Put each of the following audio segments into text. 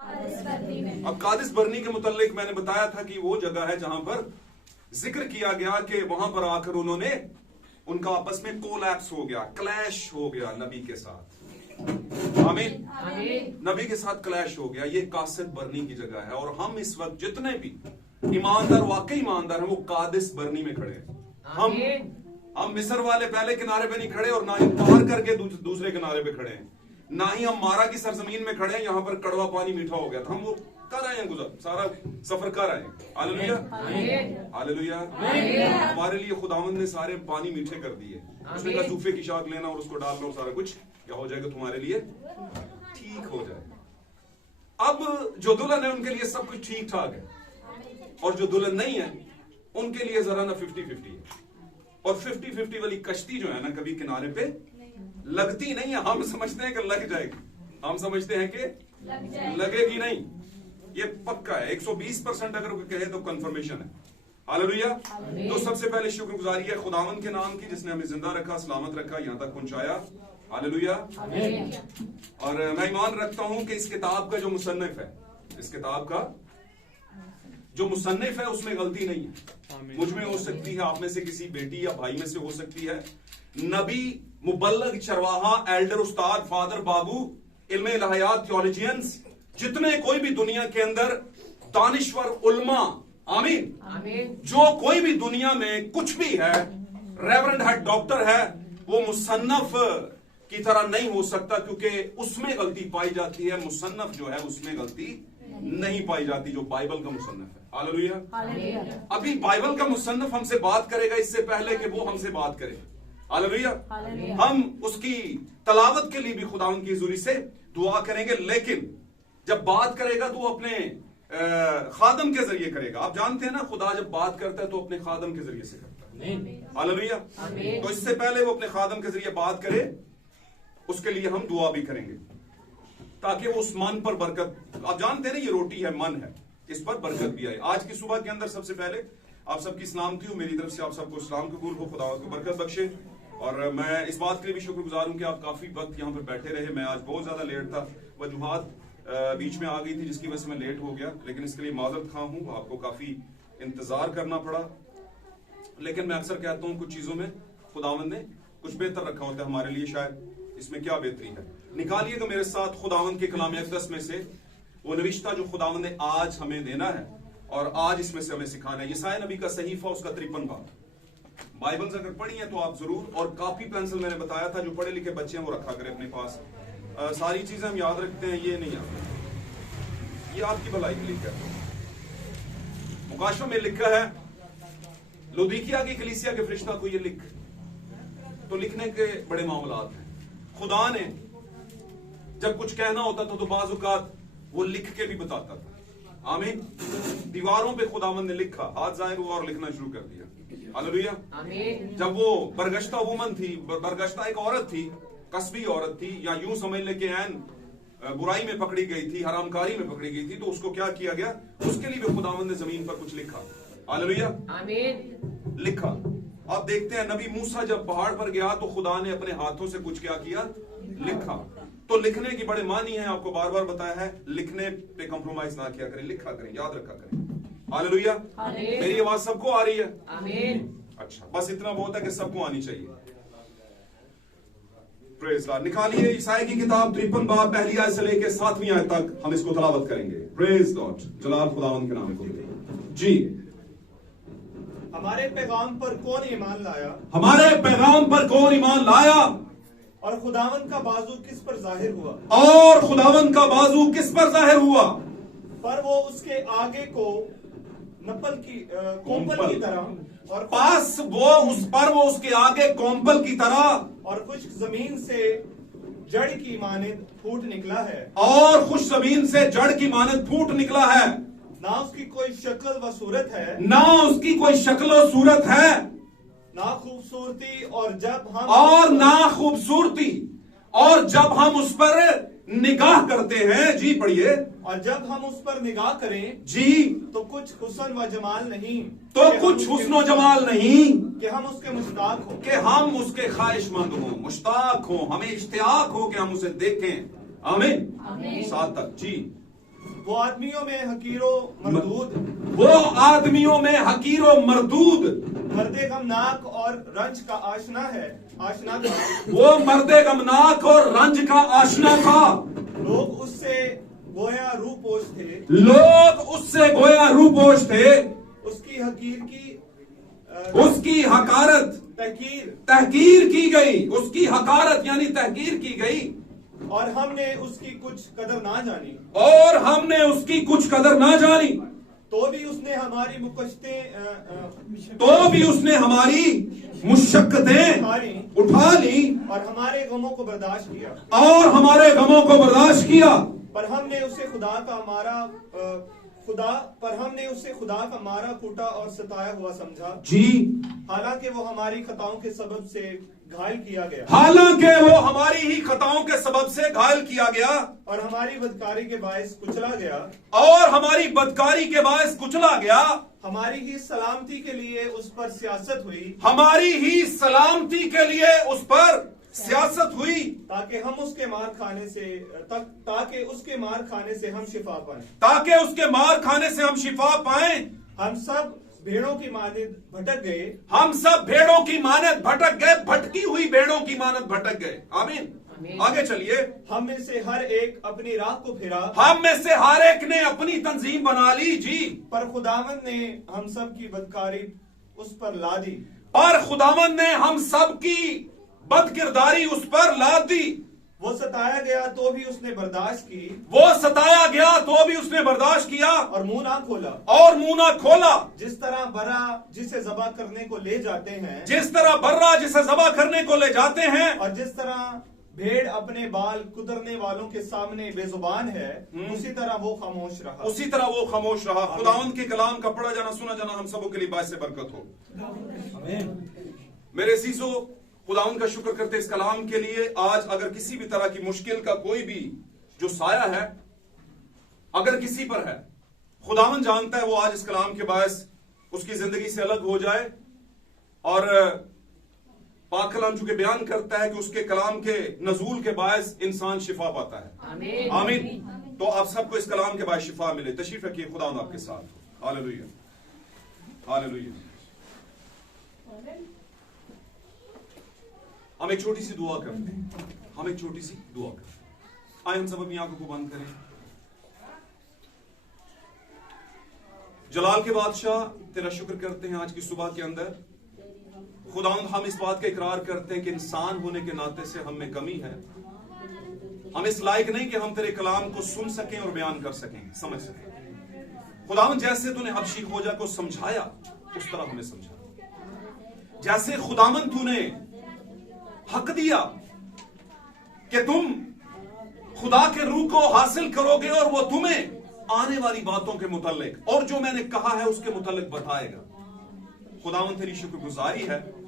अब कादिस बरनी के मुतालिक मैंने बताया था कि वो जगह है जहां पर जिक्र किया गया कि वहां पर आकर उन्होंने उनका आपस में कोलैप्स हो गया, क्लैश हो गया नबी के साथ। आमीन। नबी के साथ क्लैश हो गया। ये कासिद बरनी की जगह है और हम इस वक्त जितने भी ईमानदार, वाकई ईमानदार हैं, वो कादिस बरनी में खड़े हैं। हम मिस्र वाले पहले किनारे पे नहीं खड़े और ना ही पार करके दूसरे किनारे पे खड़े हैं, ना ही हम मारा की सरजमीन में खड़े हैं, यहाँ पर कड़वा पानी मीठा हो गया था, हम वो कर आए हैं, गुजर सारा सफर कर आए हैं। Hallelujah, hallelujah. हमारे लिए खुदावंद ने सारे पानी मीठे कर दिए। उसने कहा सूफे की शाख लेना और उसको डालना और सारा कुछ क्या हो जाएगा, तुम्हारे लिए ठीक हो जाएगा। अब जो दुल्हन है उनके लिए सब कुछ ठीक ठाक है, और जो दुल्हन नहीं है उनके लिए जरा ना 50-50 है। और 50-50 वाली कश्ती जो है ना कभी किनारे पे लगती नहीं है। हम समझते हैं कि लग जाएगी, हम समझते हैं कि लगेगी नहीं। ये पक्का है, 120% अगर कोई कहे तो कंफर्मेशन है। हालेलुया। तो सबसे पहले शुक्रगुजारी है खुदावंद के नाम की जिसने हमें जिंदा रखा, सलामत रखा, यहां तक पहुंचाया। हालेलुया। और मैं ईमान रखता हूं कि इस किताब का जो मुसन्निफ है, इस किताब का जो मुसन्निफ है उसमें गलती नहीं है। मुझ में हो सकती है, आप में से किसी बेटी या भाई में से हो सकती है। नबी, मुबल्लग, चरवाहा, एल्डर, उस्ताद, फादर, बाबू, इल्मे इलाहियात, थियोलॉजियंस, जितने कोई भी दुनिया के अंदर दानिश्वर उल्मा, आमीन, जो कोई भी दुनिया में कुछ भी है, रेवरेंड है, डॉक्टर है, वो मुसन्नफ की तरह नहीं हो सकता, क्योंकि उसमें गलती पाई जाती है। मुसन्नफ जो है उसमें गलती नहीं पाई जाती, जो बाइबल का मुसन्नफ है। हालेलुया। अभी बाइबल का मुसन्नफ हमसे बात करेगा इससे पहले कि वो हमसे बात करे। हालेलुया। हम उसकी तलावत के लिए भी खुदावंद की हुजूरी से दुआ करेंगे, लेकिन जब बात करेगा तो अपने खादम के जरिए करेगा। आप जानते हैं ना, खुदा जब बात करता है तो अपने खादम के जरिए से करता है। हालेलुया। तो इससे पहले वो अपने खादम के जरिए बात करे, उसके लिए हम दुआ भी करेंगे ताकि वो उस मन पर बरकत, आप जानते हैं ना ये रोटी है, मन है, इस पर बरकत भी आए। आज की सुबह के अंदर सबसे पहले आप सबकी सलामती हो, मेरी तरफ से आप सबको सलाम कबूल हो, खुदा को बरकत बख्शे। और मैं इस बात के लिए भी शुक्रगुजार हूं कि आप काफी वक्त यहाँ पर बैठे रहे। मैं आज बहुत ज्यादा लेट था, वजूहात बीच में आ गई थी जिसकी वजह से मैं लेट हो गया, लेकिन इसके लिए माजरत खा हूं। आपको काफी इंतजार करना पड़ा, लेकिन मैं अक्सर कहता हूं कुछ चीजों में खुदावंद ने कुछ बेहतर रखा होता है हमारे लिए। शायद इसमें क्या बेहतरी है, निकालिएगा मेरे साथ खुदावंद के कलाम अक़दस में से वो नविश्ता जो खुदावंद ने आज हमें देना है और आज इसमें से हमें सिखाना है। यशायाह नबी का सहीफा, उसका 53 बाब। बाइबल अगर पढ़ी है तो आप जरूर, और कॉपी पेंसिल मैंने बताया था जो पढ़े लिखे बच्चे हैं वो रखा करें अपने पास। सारी चीजें हम याद रखते हैं, ये नहीं आता, ये आपकी भलाई के लिए क्या है। मुकाशवा में लिखा है, लौदीकिया की कलीसिया के फरिश्ता को ये लिख, तो लिखने के बड़े मामलात हैं। खुदा ने जब कुछ कहना होता था तो बाज़ औक़ात वो लिख के भी बताता था। आमीन। दीवारों पे खुदावंद ने लिखा, हाथ जाहिर हुआ और लिखना शुरू कर दिया। हालेलुया। जब वो बरगश्ता वुमन थी, बरगश्ता एक औरत थी, कस्बी औरत थी, या यूं समझ ले कि ऐन बुराई में पकड़ी गई थी, हरामकारी में पकड़ी गई थी, तो उसको क्या किया गया, उसके लिए भी खुदावंद ने जमीन पर कुछ लिखा। हालेलुया। लिखा। अब देखते हैं नबी मूसा जब पहाड़ पर गया तो खुदा ने अपने हाथों से कुछ क्या किया, लिखा। तो लिखने की बड़े मानी है, आपको बार बार बताया है, लिखने पे कंप्रोमाइज ना किया करें, लिखा करें, याद रखा करें। हालेलुया। मेरी आवाज सबको आ रही है? आमीन। अच्छा, बस इतना बहुत है कि सबको आनी चाहिए। Praise Lord. निकालिए ईसाई की किताब 53 बाब पहली आयत से लेकर 7वीं आयत तक हम इसको तलावत करेंगे। Praise Lord. जलाल खुदावंद के नाम को जी। हमारे पैगाम पर कौन ईमान लाया, हमारे पैगाम पर कौन ईमान लाया, और खुदावंद का बाजू किस पर जाहिर हुआ, और खुदावंद का बाजू किस पर जाहिर हुआ, पर वो उसके आगे को नपल की कोम्पल की तरह, और पास वो उस पर वो उसके आगे कोम्पल की तरह, और खुश्क जमीन से जड़ की मानद फूट निकला है, और खुश जमीन से जड़ की मानद फूट निकला है। ना उसकी कोई शक्ल व सूरत है, ना उसकी कोई शक्ल और सूरत है, ना खूबसूरती, और जब हम उस पर निगाह करते हैं, जी पढ़िए, और जब हम उस पर निगाह करें जी, तो कुछ हुस्न व जमाल नहीं, तो कुछ हुस्न व जमाल नहीं कि हम उसके मुश्ताक हो, कि हम उसके ख्वाहिशमंद हो, मुश्ताक हो, हमें इश्तियाक हो कि हम उसे देखें। आमीन। 7 तक जी। वो आदमियों में हकीरो मरदूद, वो आदमियों में हकीरो मरदूद, मर्दे गमनाक और रंज का आशना है, आशना था। वो मर्दे गमनाक और रंज का आशना था। लोग उससे गोया रूपोश थे, लोग उससे गोया रूपोश थे। उसकी हकीर की उसकी हकारत तहकीर की गई, उसकी हकारत यानी तहकीर की गई। और हमने उसकी कुछ कदर ना जानी, और हमने उसकी कुछ कदर ना जानी, तो भी उसने हमारी मुशक्कतें उठा ली और हमारे गमों को बर्दाश्त किया। और हमारे गमों को बर्दाश्त किया। पर हमने उसे खुदा का मारा कूटा और सताया हुआ समझा जी। हालांकि वो हमारी खताओं के सबब से घायल किया गया, हालांकि वो हमारी ही खताओं के सबब से घायल किया गया, और हमारी बदकारी के बायस कुचला गया, और हमारी बदकारी के बायस कुचला गया। हमारी ही सलामती के लिए उस पर सियासत हुई, हमारी ही सलामती के लिए उस पर सियासत हुई, ताकि उसके मार खाने से हम शिफा पाएं। ताकि उसके मार खाने से हम शिफा पाएं। हम सब भेड़ों की मानद भटक गए, हम सब भेड़ों की मानद भटक गए, भटकी हुई भेड़ों की मानद भटक गए। आमीन। आगे चलिए। हम में से हर एक अपनी राह को फिरा, हम में से हर एक ने अपनी तंजीम बना ली जी। पर खुदावंद ने हम सब की बदकारी उस पर ला दी, पर खुदावंद ने हम सब की बदकिरदारी उस पर लाद दी। वो सताया गया तो भी उसने बर्दाश्त की, वो सताया गया तो भी उसने बर्दाश्त किया, और मुंह ना खोला। और मुंह ना खोला। जिस तरह बर्रा जिसे ज़बा करने को ले जाते हैं, जिस तरह बर्रा जिसे ज़बा करने को ले जाते हैं, और जिस तरह भेड़ अपने बाल कुतरने वालों के सामने बेजुबान है, उसी तरह वो खामोश रहा। उसी तरह वो खामोश रहा। खुदावंद के कलाम का पढ़ा जाना सुना जाना हम सबों के लिए बायस बरकत हो। मेरे अजीजों, खुदावंद का शुक्र करते इस कलाम के लिए। आज अगर किसी भी तरह की मुश्किल का कोई भी जो साया है अगर किसी पर है, खुदावंद जानता है वो आज इस कलाम के बायस उसकी जिंदगी से अलग हो जाए। और पाक कलाम चूंकि बयान करता है कि उसके कलाम के नजूल के बायस इंसान शिफा पाता है। आमीन। तो आप सबको इस कलाम के बायस शिफा मिले। तशरीफ रखिए। खुदावंद आपके साथ। Hallelujah, hallelujah. हम एक छोटी सी दुआ करते हैं। हम एक छोटी सी दुआ करते हैं। आए हम सब अपनी आंखों को बंद करें। जलाल के बादशाह, तेरा शुक्र करते हैं आज की सुबह के अंदर। खुदावंद, हम इस बात का इकरार करते हैं कि इंसान होने के नाते से हम में कमी है। हम इस लायक नहीं कि हम तेरे कलाम को सुन सकें और बयान कर सकें, समझ सकें। खुदावंद, जैसे तूने हबशी खोजा को समझाया उस तरह हमें समझा। जैसे खुदावंद तूने हक दिया कि तुम खुदा के रूह को हासिल करोगे और वो तुम्हें आने वाली बातों के मुतालिक और जो मैंने कहा है उसके मुतालिक बताएगा। खुदावंद, तेरी शुक्रगुजारी है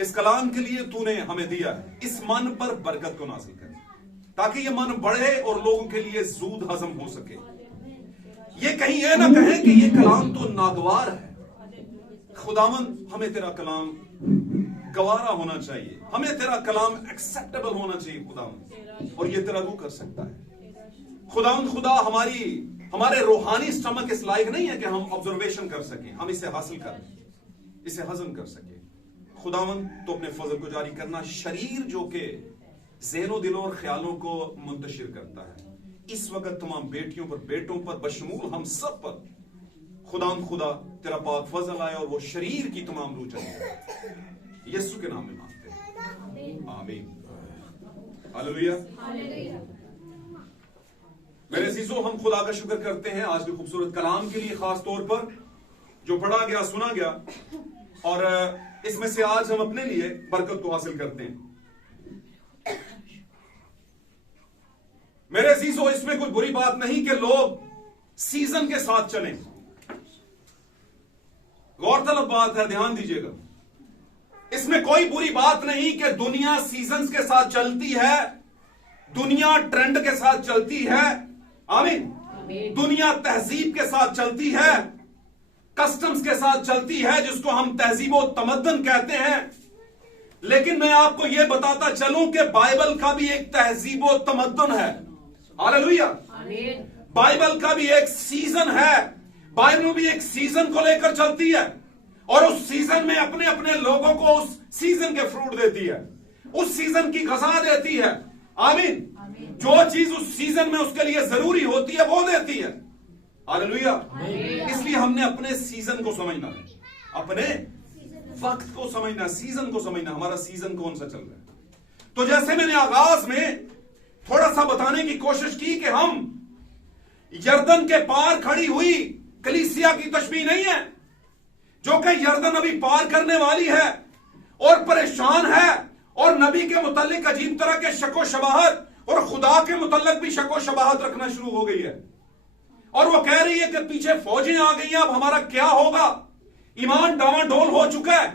इस कलाम के लिए तूने हमें दिया है। इस मन पर बरकत को नाज़िल कर ताकि ये मन बढ़े और लोगों के लिए जूद हजम हो सके। ये कहीं ये ना कहें कि ये कलाम तो नागवार है। खुदावंद, हमें तेरा कलाम गवारा होना चाहिए, हमें तेरा कलाम एक्सेप्टेबल होना चाहिए खुदावंद, और ये तेरा रूह कर सकता है। खुदावंद, खुदा हमारे रूहानी स्टमक इस लायक नहीं है कि हम ऑब्जर्वेशन कर सकें, हम इसे हासिल कर इसे हजम कर सके। खुदावंद, तो अपने फजल को जारी करना। शरीर जो के ज़हनो दिलों और ख्यालों को मुंतशिर करता है, इस वक्त तमाम बेटियों पर, बेटों पर, बशमूल हम सब पर खुदा तेरा पाक फजल आए और वो शरीर की तमाम रूह चली जाए। यीशु के नाम में मांगते हैं, आमीन। हालेलुया। मेरे अजीजों, हम खुदा का शुक्र करते हैं आज के खूबसूरत कलाम के लिए, खास तौर पर जो पढ़ा गया, सुना गया, और इसमें से आज हम अपने लिए बरकत को हासिल करते हैं। मेरे अजीजों, इसमें कोई बुरी बात नहीं कि लोग सीजन के साथ चलें। गौरतलब बात है, ध्यान दीजिएगा। इसमें कोई बुरी बात नहीं कि दुनिया सीजन्स के साथ चलती है, दुनिया ट्रेंड के साथ चलती है। आमीन। दुनिया तहजीब के साथ चलती है, कस्टम्स के साथ चलती है, जिसको हम तहजीब और तमद्दन कहते हैं। लेकिन मैं आपको यह बताता चलूं कि बाइबल का भी एक तहजीब और तमद्दन है। हालेलुया। बाइबल का भी एक सीजन है, बाइबल भी एक सीजन को लेकर चलती है और उस सीजन में अपने अपने लोगों को उस सीजन के फ्रूट देती है, उस सीजन की गज़ा देती है। आमीन। जो चीज उस सीजन में उसके लिए जरूरी होती है वो देती है। हालेलुया। इसलिए हमने अपने सीजन को समझना है, अपने वक्त को समझना, सीजन को समझना, हमारा सीजन कौन सा चल रहा है। तो जैसे मैंने आगाज में थोड़ा सा बताने की कोशिश की कि हम यर्दन के पार खड़ी हुई कलीसिया की तशबीह नहीं है, जो कि यर्दन अभी पार करने वाली है और परेशान है और नबी के मुतालिक अजीब तरह के शको शबाहत और खुदा के मुतालिक भी शको शबाहत रखना शुरू हो गई है और वो कह रही है कि पीछे फौजें आ गई हैं, अब हमारा क्या होगा, ईमान डावाडोल हो चुका है।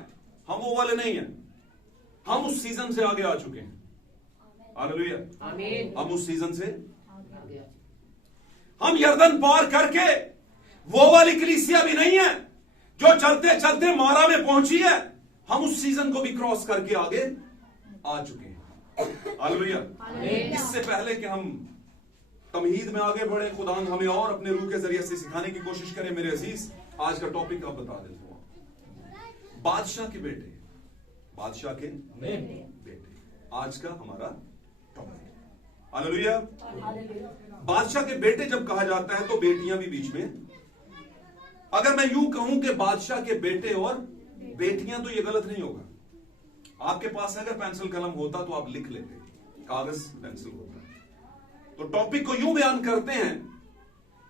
हम वो वाले नहीं हैं, हम उस सीजन से आगे आ चुके हैं। हालेलुया। हम उस सीजन से हम यर्दन पार करके वो वाली कलीसिया भी नहीं है जो चलते चलते मारा में पहुंची है, हम उस सीजन को भी क्रॉस करके आगे आ चुके हैं। हालेलुया। इससे पहले कि हम तमहीद में आगे बढ़े, खुदा हमें और अपने रूह के जरिए से सिखाने की कोशिश करें। मेरे अजीज, आज का टॉपिक आप बता देता हूं, बादशाह के बेटे, बादशाह के बेटे आज का हमारा टॉपिक। हालेलुया। बादशाह के बेटे जब कहा जाता है तो बेटियां भी बीच में, अगर मैं यूं कहूं कि बादशाह के बेटे और बेटियां, तो ये गलत नहीं होगा। आपके पास अगर पेंसिल कलम होता तो आप लिख लेते, कागज पेंसिल होता। तो टॉपिक को यूं बयान करते हैं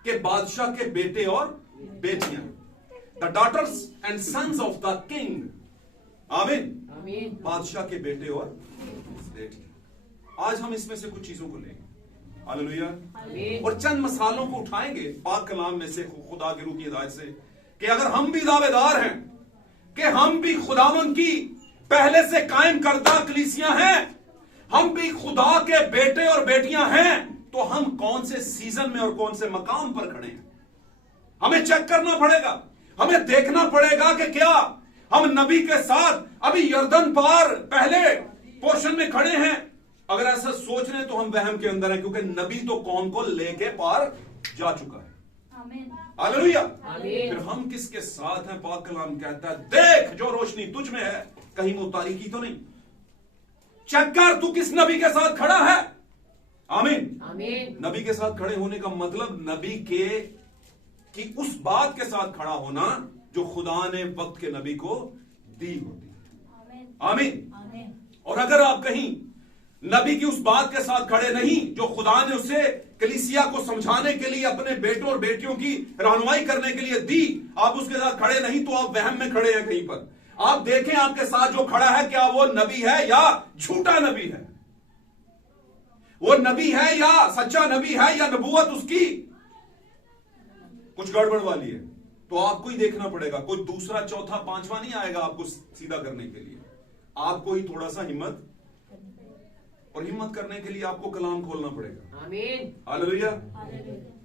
कि बादशाह के बेटे और बेटियां, the daughters and sons of the king. आमीन। बादशाह के बेटे और बेटियां, आज हम इसमें से कुछ चीजों को लेंगे। हालेलुया। और चंद मसालों को उठाएंगे पाक कलाम में से, खुदा के रूह की हिदायत से, कि अगर हम भी दावेदार हैं कि हम भी खुदावन की पहले से कायम करदा कलीसियां हैं, हम भी खुदा के बेटे और बेटियां हैं, तो हम कौन से सीजन में और कौन से मकाम पर खड़े हैं, हमें चेक करना पड़ेगा। हमें देखना पड़ेगा कि क्या हम नबी के साथ अभी यर्दन पार पहले पोर्शन में खड़े हैं। अगर ऐसा सोच रहे तो हम वहम के अंदर हैं, क्योंकि नबी तो कौम को लेके पार जा चुका है। हालेलुया। फिर हम किसके साथ हैं? पाक कलाम कहता है, देख जो रोशनी तुझ में है कहीं वो तारीकी तो नहीं। चेक कर तू किस नबी के साथ खड़ा है। आमीन। नबी के साथ खड़े होने का मतलब नबी के कि उस बात के साथ खड़ा होना जो खुदा ने वक्त के नबी को दी होती है। आमीन। और अगर आप कहीं नबी की उस बात के साथ खड़े नहीं जो खुदा ने उसे कलीसिया को समझाने के लिए, अपने बेटों और बेटियों की रहनुमाई करने के लिए दी, आप उसके साथ खड़े नहीं तो आप वहम में खड़े हैं कहीं पर। आप देखें आपके साथ जो खड़ा है, क्या वो नबी है या झूठा नबी है, वो नबी है या सच्चा नबी है, या नबूवत उसकी कुछ गड़बड़ वाली है। तो आपको ही देखना पड़ेगा, कोई दूसरा चौथा पांचवा नहीं आएगा आपको सीधा करने के लिए। आपको ही थोड़ा सा हिम्मत, और हिम्मत करने के लिए आपको कलाम खोलना पड़ेगा। आमीन। हालेलुया।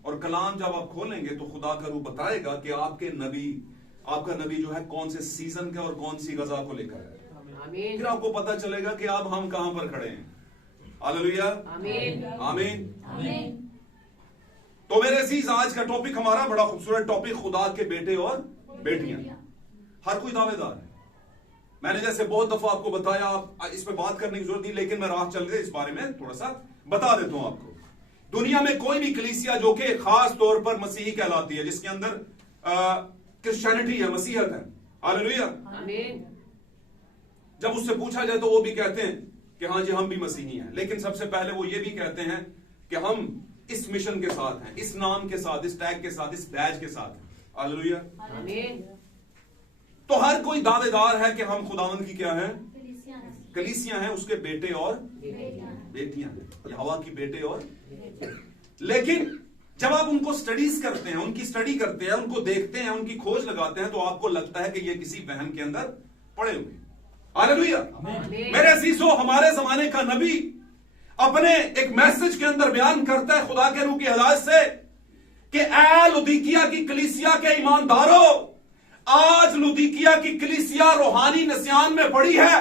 और कलाम जब आप खोलेंगे तो खुदा का रूह बताएगा कि आपके नबी, आपका नबी जो है कौन से सीजन का और कौन सी गजा को लेकर है। फिर आपको पता चलेगा कि अब हम कहां पर खड़े हैं। हालेलुया। आमीन। तो मेरे अजीज, आज का टॉपिक हमारा बड़ा खूबसूरत टॉपिक, खुदा के बेटे और बेटियां। हर कोई दावेदार है। मैंने जैसे बहुत दफा आपको बताया, आप इस पर बात करने की जरूरत नहीं, लेकिन मैं राह चल के इस बारे में थोड़ा सा बता देता हूं आपको। दुनिया में कोई भी कलीसिया जो कि खास तौर पर मसीही कहलाती है, जिसके अंदर क्रिश्चियनिटी है, मसीहत है, हालेलुया, जब उससे पूछा जाए तो वो भी कहते हैं कि हाँ जी हम भी मसीही हैं, लेकिन सबसे पहले वो ये भी कहते हैं कि हम इस मिशन के साथ हैं, इस नाम के साथ, इस टैग के साथ, इस बैज के साथ हैं। हालेलुया। तो हर कोई दावेदार है कि हम खुदावंद की क्या है, कलीसियां हैं, उसके बेटे और बेटियां हैं, यहोवा की बेटे और। लेकिन जब आप उनको स्टडीज करते हैं, उनकी स्टडी करते हैं, उनको देखते हैं, उनकी खोज लगाते हैं, तो आपको लगता है कि ये किसी वहम के अंदर पड़े हुए। हालेलुया। मेरे अजीजों, हमारे जमाने का नबी अपने एक मैसेज के अंदर बयान करता है खुदा के रूह की हिदायत से कि ऐ लुदीकिया की कलीसिया के ईमानदारों, आज लुदीकिया की कलीसिया रूहानी निस्यान में पड़ी है,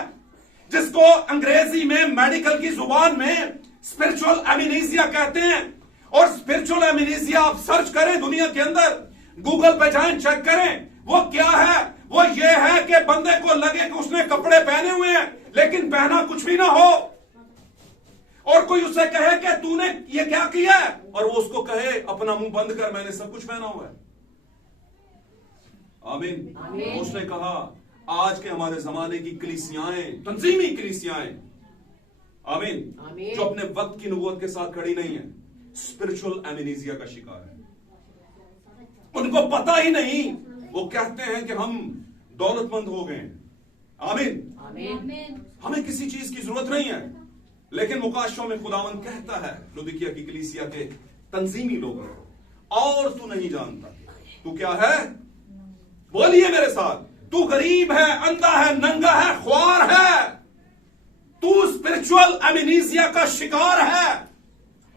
जिसको अंग्रेजी में मेडिकल की जुबान में स्पिरिचुअल एमनेसिया कहते हैं। और स्पिरिचुअल एमनेसिया आप सर्च करें दुनिया के अंदर, गूगल पे जाएं, चेक करें वो क्या है। वो ये है कि बंदे को लगे कि उसने कपड़े पहने हुए हैं लेकिन पहना कुछ भी ना हो, और कोई उससे कहे कि तूने ये क्या किया है, और वो उसको कहे अपना मुंह बंद कर, मैंने सब कुछ पहना हुआ है। आमीन। उसने कहा आज के हमारे जमाने की कलीसियाएं, तंजीमी कलीसियाएं, आमीन, जो अपने वक्त की नबूवत के साथ खड़ी नहीं है, स्पिरिचुअल एमनेसिया का शिकार है। उनको पता ही नहीं, वो कहते हैं कि हम दौलतमंद हो गए हैं। आमीन। हमें किसी चीज की जरूरत नहीं है, लेकिन मुकाशों में खुदावंद कहता है लुदिकिया की कलीसिया के तंजीमी लोगों को, और तू नहीं जानता तू क्या है। बोलिए मेरे साथ, तू गरीब है, अंधा है, नंगा है, ख्वार है, तू स्पिरिचुअल एमनेसिया का शिकार है।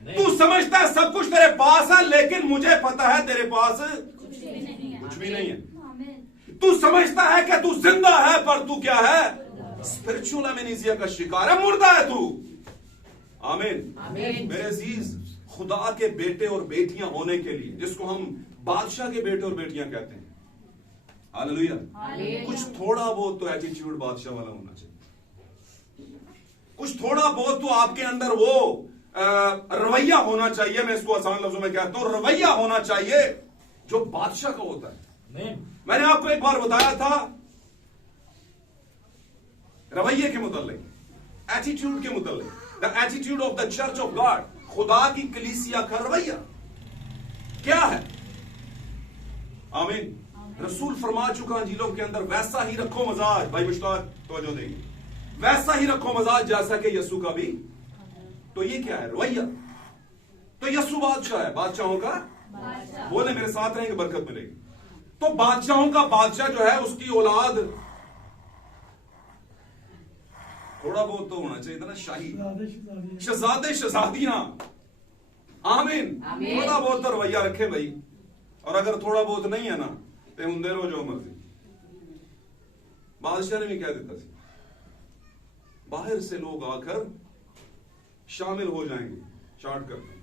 तू समझता है सब कुछ तेरे पास है, लेकिन मुझे पता है तेरे पास कुछ भी नहीं है। तू समझता है कि तू जिंदा है, पर तू क्या है, स्पिरिचुअल एमनेसिया का शिकार है, मुर्दा है तू। आमीन। मेरे अजीज, खुदा के बेटे और बेटियां होने के लिए, जिसको हम बादशाह के बेटे और बेटियां कहते हैं, हालेलुया, कुछ थोड़ा बहुत तो एटीट्यूड बादशाह वाला होना चाहिए। कुछ थोड़ा बहुत तो आपके अंदर वो रवैया होना चाहिए। मैं इसको आसान लफ्जों में कहता हूं, रवैया होना चाहिए जो बादशाह का होता है। मैंने आपको एक बार बताया था रवैये के मुतालिक, एटीट्यूड के मुतालिक, the attitude of the church of God, खुदा की कलीसिया का रवैया क्या है। आमीन। रसूल फरमा चुका अंजीलों के अंदर, वैसा ही रखो मजाज, भाई मुश्ताक तवज्जो देंगे, वैसा ही रखो मजाज जैसा कि यसू का भी। तो ये क्या है, रवैया। तो यसू बादशाह है, बादशाहों का बोले, मेरे साथ रहेंगे बरकत मिलेगी। तो बादशाहों का बादशाह जो है, उसकी औलाद थोड़ा बहुत तो होना चाहिए था ना, शाही, शहजादे शहजादियां। आमीन। थोड़ा बहुत तो रवैया रखे भाई, और अगर थोड़ा बहुत नहीं है ना तो हुंदे रहो जो मर्जी। बादशाह ने भी कह देता था, बाहर से लोग आकर शामिल हो जाएंगे शॉर्ट करके,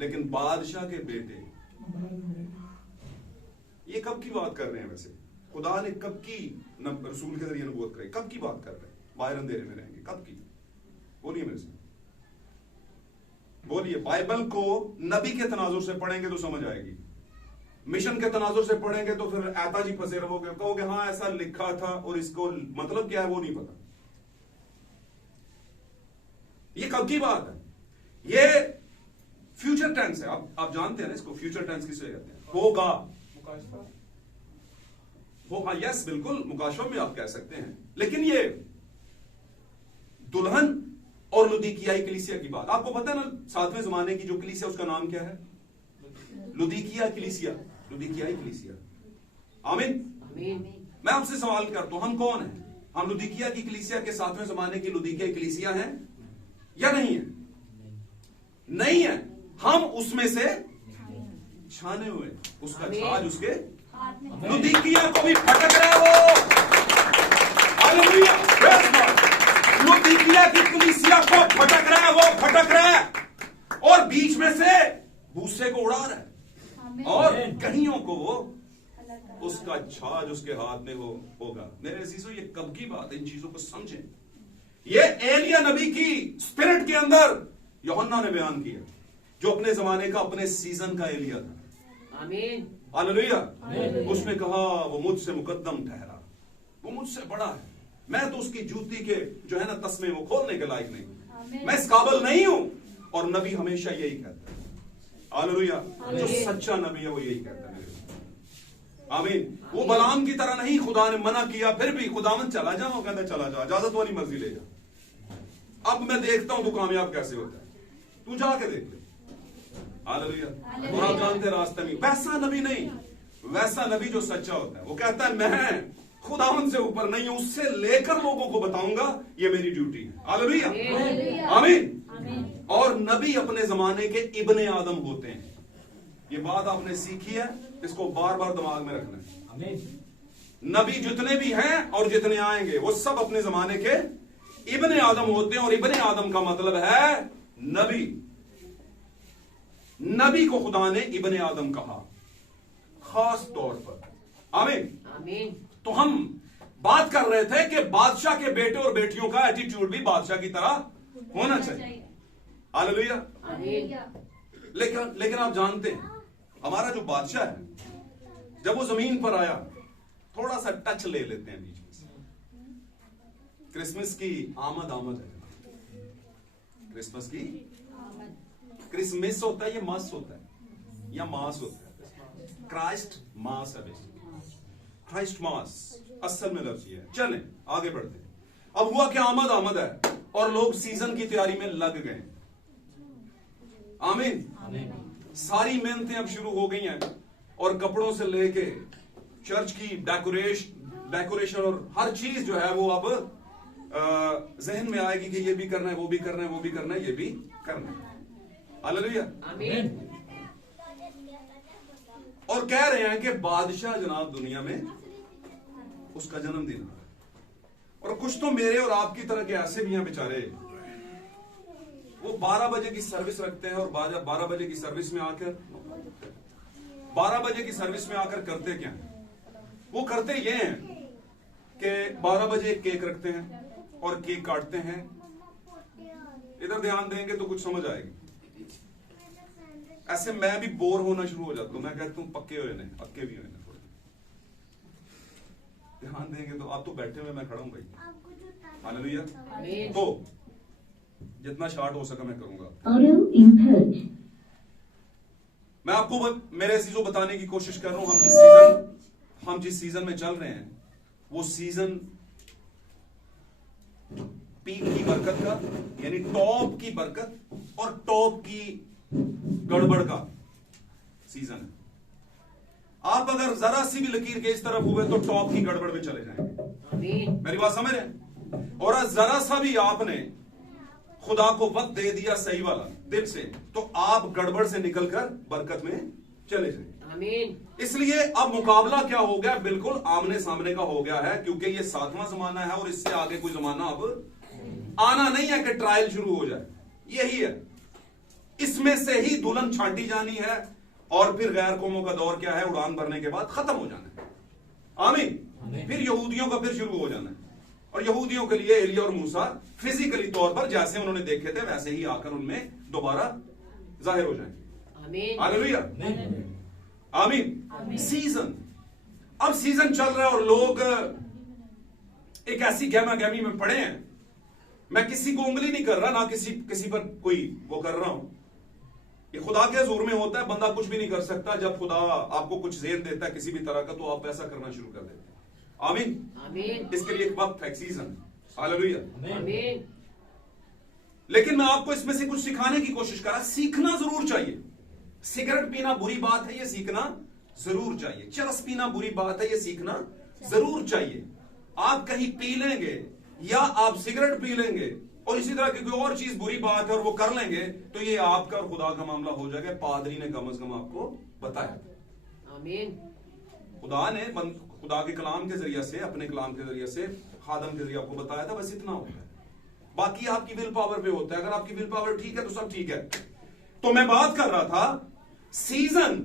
लेकिन बादशाह के बेटे, ये कब की बात कर रहे हैं वैसे? खुदा ने कब की रसूल के जरिए नबूवत कराई? कब की बात कर रहे हैं? बाहर अंधेरे में रहेंगे, कब की? बोलिए मेरे से, बोलिए। बाइबल को नबी के तनाजुर से पढ़ेंगे तो समझ आएगी, मिशन के तनाजुर से पढ़ेंगे तो फिर ऐताजी फंसे रहोगे, कहोगे हाँ ऐसा लिखा था और इसको मतलब क्या है वो नहीं पता। ये कब की बात है? ये फ्यूचर टेंस है। आप जानते हैं ना इसको, फ्यूचर टेंस किसे कहते हैं? होगा, होगा, यस बिल्कुल, मुकाशों में आप कह सकते हैं। लेकिन ये दुल्हन और लुदीकियाई कलीसिया की बात, आपको पता है ना, 7वें जमाने की जो कलीसिया, उसका नाम क्या है? लुदीकिया कलीसिया, लुदीकियाई कलीसिया। आमीन। मैं आपसे सवाल करता हूं, हम कौन हैं? हम लुदीकिया की कलीसिया के 7वें जमाने की लुदीकियाई कलीसिया हैं या नहीं है? नहीं है। हम उसमें से छाने हुए, उसका छाज उसके लुदीकिया को भी फटक रहे हो। Hallelujah, praise God. लुदीकिया की कलीसिया को फटक रहा है, वो फटक रहा है, और बीच में से भूसे को उड़ा रहा है, और कहियों को वो उसका छाज उसके हाथ में होगा। मेरे अजीजों, ये कब की बात है? इन चीजों को समझें। ये एलिया नबी की स्पिरिट के अंदर यूहन्ना ने बयान किया, जो अपने जमाने का, अपने सीजन का एलिया था। आमीन, हालेलुया। उसने कहा वो मुझसे मुकद्दम ठहरा, वो मुझसे बड़ा है, मैं तो उसकी जूती के जो है ना तस्मे वो खोलने के लायक नहीं, मैं इस काबिल नहीं हूं। और नबी हमेशा यही कहता है, हालेलुया। जो सच्चा नबी है वो यही कहता है। आमीन। वो बलाम की तरह नहीं, खुदा ने मना किया फिर भी खुदावन चला जा, वो कहता चला जा, इजाजत वाली मर्जी ले जा, अब मैं देखता हूं तू कामयाब कैसे होता है, तू जाके देख ले। हालेलुया। और आप जानते रास्ते में, वैसा नबी नहीं, वैसा नबी जो सच्चा होता है, वो कहता है मैं खुदावन से ऊपर नहीं हूं, उससे लेकर लोगों को बताऊंगा, ये मेरी ड्यूटी है। हालेलुया, आमीन। और नबी अपने जमाने के इब्ने आदम होते हैं। ये बात आपने सीखी है, इसको बार बार दिमाग में रखना है। नबी जितने भी हैं और जितने आएंगे, वो सब अपने जमाने के इब्ने आदम होते हैं, और इब्ने आदम का मतलब है नबी। नबी को खुदा ने इब्ने आदम कहा खास तौर पर। आमीन आमीन। तो हम बात कर रहे थे कि बादशाह के बेटे और बेटियों का एटीट्यूड भी बादशाह की तरह होना चाहिए। हालेलुया। आमीन। लेकिन आप जानते हैं हमारा जो बादशाह है जब वो जमीन पर आया थोड़ा सा टच ले लेते हैं बीच में से। क्रिसमस की आमद है। क्रिसमस की क्रिसमस होता है, ये मास होता है या मास होता है। क्राइस्ट मास है बेसिकली, क्राइस्ट मास असल में लफ्ज ये है। चलें आगे बढ़ते हैं। अब हुआ कि आमद है और लोग सीजन की तैयारी में लग गए। आमीन। सारी मेहनतें अब शुरू हो गई हैं और कपड़ों से लेके चर्च की डेकोरेशन और हर चीज जो है वो अब जहन में आएगी कि ये भी करना है, वो भी करना है, वो भी करना है, ये भी करना है। हालेलुया। आमीन। और कह रहे हैं कि बादशाह जनाब दुनिया में उसका जन्मदिन है। और कुछ तो मेरे और आपकी तरह के ऐसे भी हैं बेचारे, वो 12 बजे की सर्विस रखते हैं और 12 बजे की सर्विस में आकर 12 बजे की सर्विस में आकर करते क्या है? वो करते ये हैं कि 12 बजे एक केक रखते हैं और केक काटते हैं। इधर ध्यान देंगे तो कुछ समझ आएगी। ऐसे मैं भी बोर होना शुरू हो जाता हूं। मैं कहता हूं पक्के हुए ने, पक्के भी हुए ने, थोड़े ध्यान देंगे तो आप तो बैठे हुए, मैं खड़ा हूं भाई। हालेलुया। तो जितना शार्ट हो सका मैं करूंगा। मैं आपको मेरे अजीजों बताने की कोशिश कर रहा हूं हम जिस सीजन में चल रहे हैं वो सीजन पीक की बरकत का यानी टॉप की बरकत और टॉप की गड़बड़ का सीजन है। आप अगर जरा सी भी लकीर के इस तरफ हुए तो टॉप की गड़बड़ में चले जाएंगे। मेरी बात समझ रहे हैं? और जरा सा भी आपने खुदा को वक्त दे दिया सही वाला दिल से तो आप गड़बड़ से निकलकर बरकत में चले जाएंगे। आमीन। इसलिए अब मुकाबला क्या हो गया? बिल्कुल आमने सामने का हो गया है, क्योंकि ये 7वां जमाना है और इससे आगे कोई जमाना अब आना नहीं है कि ट्रायल शुरू हो जाए। यही है, इसमें से ही दुल्हन छांटी जानी है और फिर गैर कौमों का दौर क्या है? उड़ान भरने के बाद खत्म हो जाना है। आमीन। फिर यहूदियों का फिर शुरू हो जाना है और यहूदियों के लिए एलिया और मूसा फिजिकली तौर पर जैसे उन्होंने देखे थे वैसे ही आकर उनमें दोबारा जाहिर हो जाएंगे। आमीन। हालेलुया। आमीन। सीजन, अब सीजन चल रहा है और लोग एक ऐसी गहमा गहमी में पड़े हैं। मैं किसी को उंगली नहीं कर रहा, ना किसी पर कोई वो कर रहा हूं। ये खुदा के हुजूर में होता है, बंदा कुछ भी नहीं कर सकता। जब खुदा आपको कुछ ज़ेन देता है किसी भी तरह का तो आप ऐसा करना शुरू कर देते हैं। आमीन। आमीन। इसके लिए एक वक्त है, सीजन। हालेलुया। आमीन। लेकिन मैं आपको इसमें से कुछ सिखाने की कोशिश कर रहा। सीखना जरूर चाहिए। सिगरेट पीना बुरी बात है, ये सीखना जरूर चाहिए। चरस पीना बुरी बात है, ये सीखना जरूर चाहिए। आप कहीं पी लेंगे या आप सिगरेट पी लेंगे और इसी तरह की कोई और चीज बुरी बात है और वो कर लेंगे तो ये आपका और खुदा का मामला हो जाएगा। पादरी ने कम से कम आपको बताया। आमीन। खुदा के कलाम के जरिए से, अपने कलाम के जरिए से, खादम के जरिए आपको बताया था। बस इतना होता है, बाकी आपकी विल पावर पे होता है। अगर आपकी विल पावर ठीक है तो सब ठीक है। तो मैं बात कर रहा था, सीजन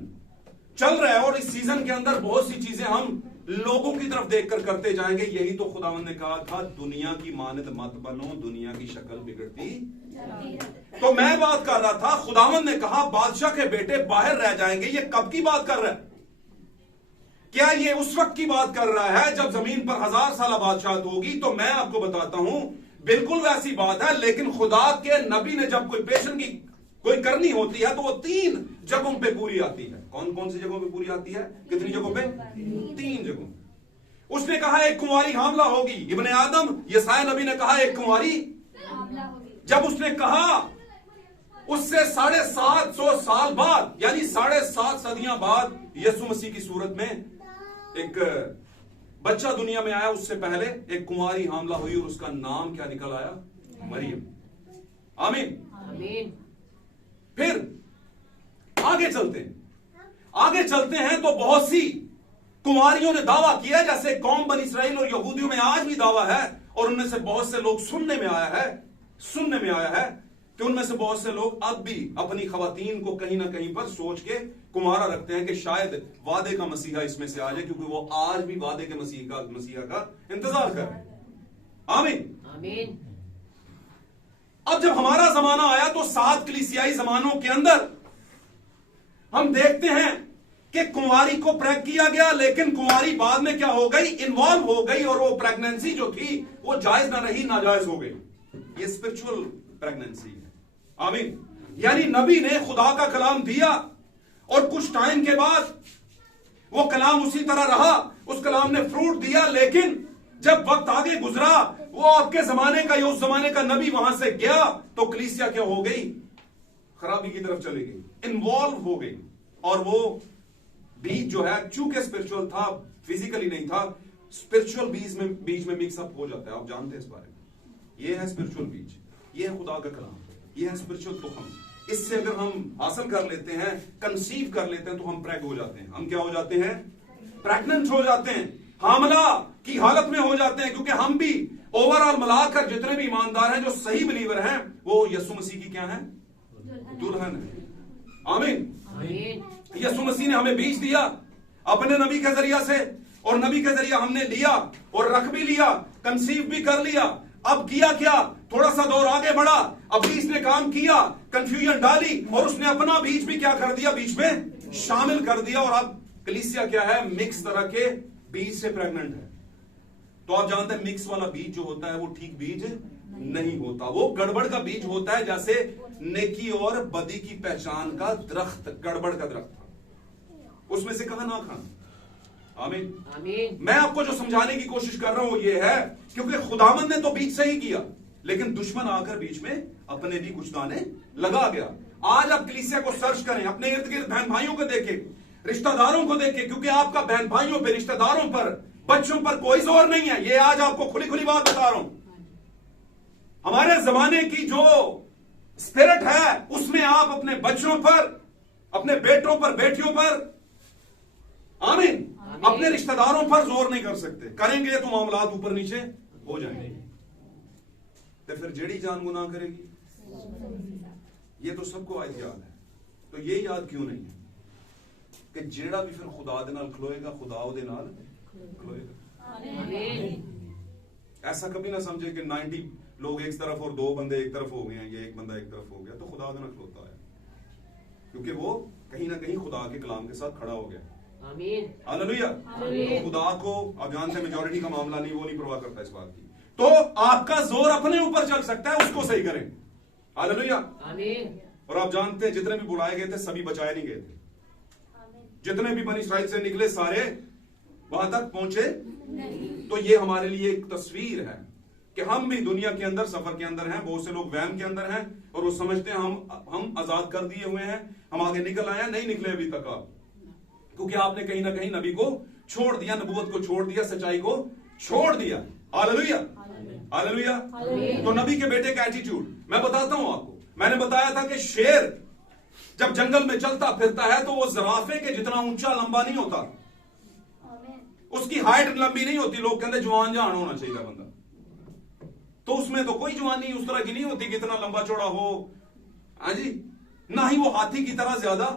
चल रहा है और इस सीजन के अंदर बहुत सी चीजें हम लोगों की तरफ देखकर करते जाएंगे। यही तो खुदावंद ने कहा था, दुनिया की मानद मत बनो, दुनिया की शक्ल बिगड़ती। तो मैं बात कर रहा था, खुदावंद ने कहा बादशाह के बेटे बाहर रह जाएंगे। ये कब की बात कर रहा है? क्या ये उस वक्त की बात कर रहा है जब जमीन पर 1000 साल बादशाहत होगी? तो मैं आपको बताता हूं बिल्कुल वैसी बात है। लेकिन खुदा के नबी ने जब कोई पेशन की कोई करनी होती है तो वो 3 जगहों पे पूरी आती है। कौन कौन सी जगहों पे पूरी आती है? कितनी जगहों पे? 3 जगहों। उसने कहा एक कुंवारी हामला होगी। इब्ने आदम यसाया नबी ने कहा एक कुंवारी हामला होगी। जब उसने कहा उससे 750 साल बाद यानी 7.5 सदियां बाद यीशु मसीह की सूरत में एक बच्चा दुनिया में आया। उससे पहले एक कुंवारी हामला हुई और उसका नाम क्या निकल आया? मरियम। आमीन। आमीन। फिर आगे चलते हैं तो बहुत सी कुंवारियों ने दावा किया, जैसे कौम बनी इस्राएल और यहूदियों में आज भी दावा है और उनमें से बहुत से लोग सुनने में आया है कि उनमें से बहुत से लोग अब भी अपनी खवातीन को कहीं ना कहीं पर सोच के कुमारा रखते हैं कि शायद वादे का मसीहा इसमें से आ जाए, क्योंकि वो आज भी वादे के मसीहा का इंतजार कर रहे हैं। आमीन आमीन। अब जब हमारा जमाना आया तो 7 कलीसियाई जमानों के अंदर हम देखते हैं कि कुंवारी को प्रेग किया गया, लेकिन कुंवारी बाद में क्या हो गई, इन्वॉल्व हो गई, और वो प्रेगनेंसी जो थी वो जायज ना रही, नाजायज हो गई। ये स्पिरिचुअल प्रेगनेंसी है। आमीन। यानी नबी ने खुदा का कलाम दिया और कुछ टाइम के बाद वो कलाम उसी तरह रहा, उस कलाम ने फ्रूट दिया, लेकिन जब वक्त आगे गुजरा, वो आपके जमाने का या उस जमाने का नबी वहां से गया, तो कलीसिया क्या हो गई, खराबी की तरफ चली गई, इन्वॉल्व हो गई। और वो बीज जो है, चूंकि स्पिरिचुअल था, फिजिकली नहीं था, स्पिरिचुअल बीज में मिक्सअप हो जाता है। आप जानते हैं इस बारे में। ये है स्पिरिचुअल बीज, ये है खुदा का कलाम, ये है स्पिरिचुअल तुखम। इससे अगर हम हासिल कर लेते हैं, कंसीव कर लेते हैं, तो हम प्रेग हो जाते हैं। हम क्या हो जाते हैं, प्रेग्नेंट हो जाते हैं, हामला की हालत में हो जाते हैं, क्योंकि हम भी ओवरऑल मिलाकर जितने भी ईमानदार हैं, जो सही बिलीवर हैं, वो यीशु मसीह की क्या है, दुल्हन है। आमीन। यीशु मसीह ने हमें बीज दिया अपने नबी के जरिया से, और नबी के जरिया हमने लिया और रख भी लिया, कंसीव भी कर लिया। अब किया क्या, थोड़ा सा दौर आगे बढ़ा, अब बीज ने काम किया, कंफ्यूजन डाली, और उसने अपना बीज भी क्या कर दिया, बीच में शामिल कर दिया, और अब कलीसिया क्या है, मिक्स तरह के बीज से प्रेग्नेंट है। तो आप जानते हैं मिक्स वाला बीज जो होता है वो ठीक बीज नहीं होता, वो गड़बड़ का बीज होता है। जैसे नेकी और बदी की पहचान का दरख्त, गड़बड़ का दरख्त था, उसमें से कहा ना खाना। आमीन। आमीन। मैं आपको जो समझाने की कोशिश कर रहा हूं ये है, क्योंकि खुदावंद ने तो बीज सही किया, लेकिन दुश्मन आकर बीच में अपने भी कुछ दाने लगा गया। आज आप कलीसिया को सर्च करें, अपने इर्द गिर्द बहन भाइयों को देखें, रिश्तेदारों को देखें, क्योंकि आपका बहन भाइयों पर, रिश्तेदारों पर, बच्चों पर कोई जोर नहीं है। ये आज आपको खुली खुली बात बता रहा हूं। हमारे जमाने की जो स्पिरिट है, उसमें आप अपने बच्चों पर, अपने बेटों पर, बेटियों पर, आमीन, अपने रिश्तेदारों पर जोर नहीं कर सकते। करेंगे तो मामलात ऊपर नीचे हो जाएंगे। तो फिर जेड़ी जान गुनाह करेगी। ये तो सबको आज याद है, तो ये याद क्यों नहीं है कि जेड़ा भी फिर खुदा दे नाल खलोएगा, खुदा उहदे नाल खलोएगा। ऐसा कभी ना समझे कि 90 लोग एक तरफ और 2 बंदे एक तरफ हो गए हैं, ये एक बंदा एक तरफ हो गया तो खुदा उहदे नाल खलोता है, क्योंकि वो कहीं ना कहीं खुदा के कलाम के साथ खड़ा हो गया। आमीन। हालेलुया। तो खुदा को आप जानते हैं मेजॉरिटी का मामला नहीं, वो नहीं परवाह करता इस बात की। तो आपका जोर अपने ऊपर चल सकता है, उसको सही करें। हालेलुया। आमीन। और आप जानते हैं जितने भी बुलाए गए थे सभी बचाए नहीं गए थे। जितने भी बनी इस्राइल से निकले सारे वहां तक पहुंचे नहीं। तो ये हमारे लिए एक तस्वीर है कि हम भी दुनिया के अंदर, सफर के अंदर हैं। बहुत से लोग वहम के अंदर हैं और वो समझते हैं हम आजाद कर दिए हुए हैं, हम आगे निकल आए हैं। नहीं निकले अभी तक आप, क्योंकि आपने कहीं ना कहीं नबी को छोड़ दिया, नबूवत को छोड़ दिया, सच्चाई को छोड़ दिया। हालेलुया। हालेलुया। तो नबी के बेटे का एटीट्यूड मैं बताता हूं आपको। मैंने बताया था कि शेर जब जंगल में चलता फिरता है तो वो जराफे के जितना ऊंचा लंबा नहीं होता, उसकी हाइट लंबी नहीं होती। लोग कहते जवान जहान होना चाहिए बंदा, तो उसमें तो कोई जवानी उस तरह की नहीं होती कि इतना लंबा चौड़ा हो। हाँ जी, ना ही वो हाथी की तरह ज्यादा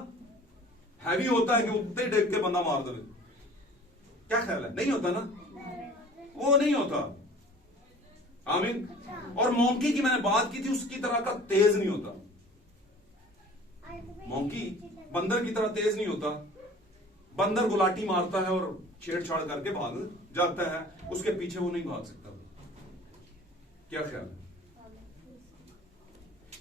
हैवी होता है कि उतने डेग के बंदा मार दे। क्या ख्याल है, नहीं होता ना, वो नहीं होता। आमीन। और मोंकी की मैंने बात की थी, उसकी तरह का तेज नहीं होता। मोंकी बंदर की तरह तेज नहीं होता। बंदर गुलाटी मारता है और छेड़छाड़ करके भाग जाता है, उसके पीछे वो नहीं भाग सकता। क्या ख्याल है?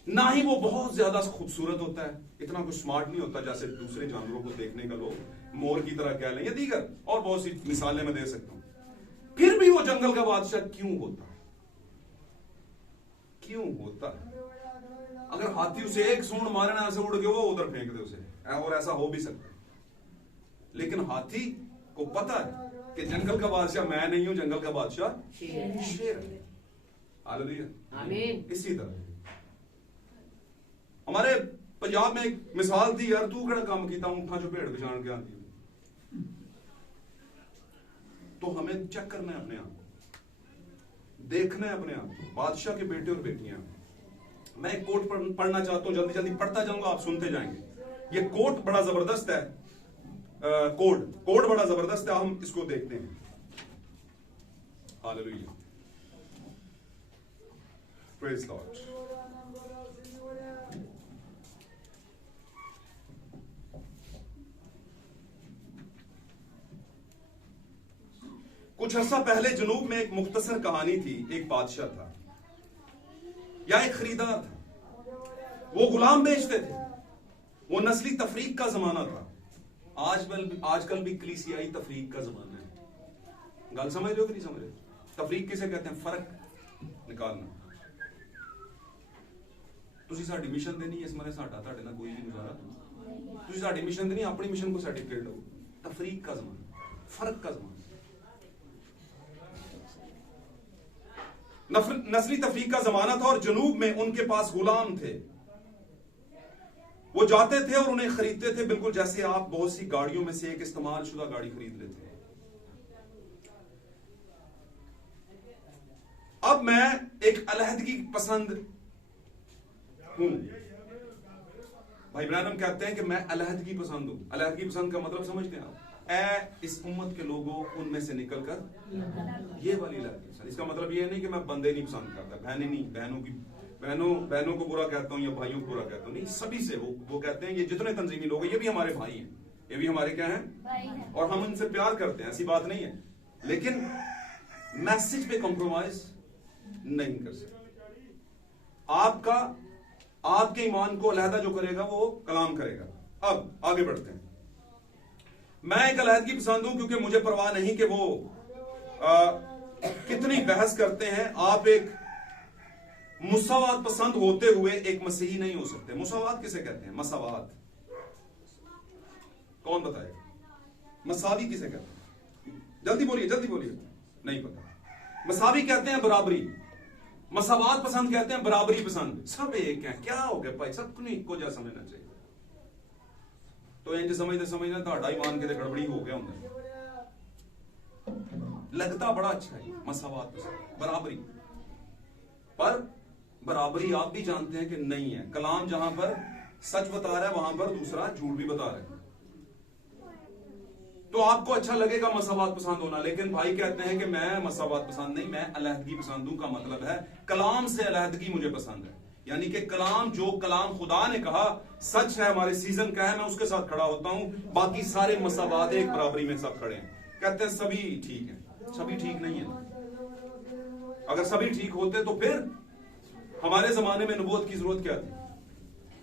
ना ही वो बहुत ज्यादा खूबसूरत होता है, इतना कुछ स्मार्ट नहीं होता जैसे दूसरे जानवरों को देखने का लोग मोर की तरह कह लें या दीगर और बहुत सी मिसालें मैं दे सकता हूं। फिर भी वो जंगल का बादशाह क्यों होता है? क्यों होता है? अगर हाथी उसे एक सूंड मारे ना, ऐसे उड़ के वो उधर फेंक दे उसे, और ऐसा हो भी सकता है। लेकिन हाथी को पता है कि जंगल का बादशाह मैं नहीं हूं, जंगल का बादशाह शेर है। हालेलुया। आमीन। इसी तरह हमारे पंजाब में एक मिसाल थी, यार तू कड़ा काम किया ऊंठा जो भेड़ बिछाण के आती। तो हमें चेक करना है अपने आप, देखना है अपने आप। बादशाह के बेटे और बेटियां मैं एक कोट पढ़ना चाहता हूं, जल्दी जल्दी पढ़ता जाऊंगा, आप सुनते जाएंगे। ये कोट बड़ा जबरदस्त है, कोड बड़ा जबरदस्त है, हम इसको देखते हैं। Hallelujah, praise Lord. कुछ अर्सा पहले जनूब में एक मुख्तसर कहानी थी। एक बादशाह था या एक खरीदार था, वो गुलाम बेचते थे। वो नस्ली तफरीक का जमाना था। आजकल भी कलीसियाई तफरीक का जमाना है। गल समझ रहे हो कि नहीं समझ रहे? तफरीक किसे कहते हैं? फर्क निकालना। ਤੁਸੀਂ ਸਾਡੀ ਮਿਸ਼ਨ ਦੇ ਨਹੀਂ, ਇਸ ਮਾਰੇ ਸਾਡਾ ਤੁਹਾਡੇ ਨਾਲ ਕੋਈ ਵੀ ਗੁਜ਼ਾਰਾ ਨਹੀਂ। ਤੁਸੀਂ ਸਾਡੀ ਮਿਸ਼ਨ ਦੇ ਨਹੀਂ, ਆਪਣੀ मिशन को सर्टिफिकेट लो। तफरीक का जमाना, फर्क का जमाना। नस्ली तफरीक का जमाना था और जनूब में उनके पास गुलाम थे। वो जाते थे और उन्हें खरीदते थे, बिल्कुल जैसे आप बहुत सी गाड़ियों में से एक इस्तेमाल शुदा गाड़ी खरीद लेते हैं। अब मैं एक अलहदगी पसंद हूं। भाई ब्रैनम कहते हैं कि मैं अलहदगी पसंद हूं। अलहदगी पसंद का मतलब समझते हैं आप? इस उम्मत के लोगों उनमें से निकलकर ये वाली अलहदगी पसंद। इसका मतलब ये नहीं कि मैं बंदे नहीं पसंद करता, बहनें नहीं, बहनों को बुरा कहता हूं या भाइयों को बुरा कहता हूं, नहीं, सभी से वो कहते हैं ये जितने तंजीमी लोग हैं ये भी हमारे भाई हैं, ये भी हमारे क्या हैं, और हम उनसे प्यार करते हैं, ऐसी बात नहीं है। लेकिन मैसेज पे कॉम्प्रोमाइज नहीं कर सकते। आपके ईमान को अलहदा जो करेगा वो कलाम करेगा। अब आगे बढ़ते हैं। मैं एक अलहदगी पसंद हूं क्योंकि मुझे परवाह नहीं कि वो कितनी बहस करते हैं। आप एक मुसावात पसंद होते हुए एक मसीही नहीं हो सकते। मुसावात किसे कहते हैं? मसावात कौन बताएगा? मसावी किसे कहते हैं? जल्दी बोलिए। नहीं पता। मसावी कहते हैं बराबरी, मसावात पसंद कहते हैं बराबरी पसंद। सब एक है। क्या हो गया भाई? सबको नहीं इको जैसा समझना चाहिए। तो इंज समझते ਤੁਹਾਡਾ ईमान किते गड़बड़ी हो गया होंगे। लगता बड़ा अच्छा है मसावात पसंद, बराबरी, पर बराबरी आप भी जानते हैं कि नहीं है। कलाम जहां पर सच बता रहा है वहां पर दूसरा झूठ भी बता रहा है। तो आपको अच्छा लगेगा मसावात पसंद होना, लेकिन भाई कहते हैं कि मैं मसावात पसंद नहीं, मैं अलहदगी पसंद हूं। का मतलब है कलाम से अलहदगी मुझे पसंद है। यानी कि कलाम, जो कलाम खुदा ने कहा सच है, हमारे सीजन का है, मैं उसके साथ खड़ा होता हूं। बाकी सारे मसावात एक बराबरी में सब खड़े हैं। कहते हैं सभी ठीक है। सभी ठीक नहीं है। अगर सभी ठीक होते तो फिर हमारे जमाने में नबूवत की जरूरत क्या थी?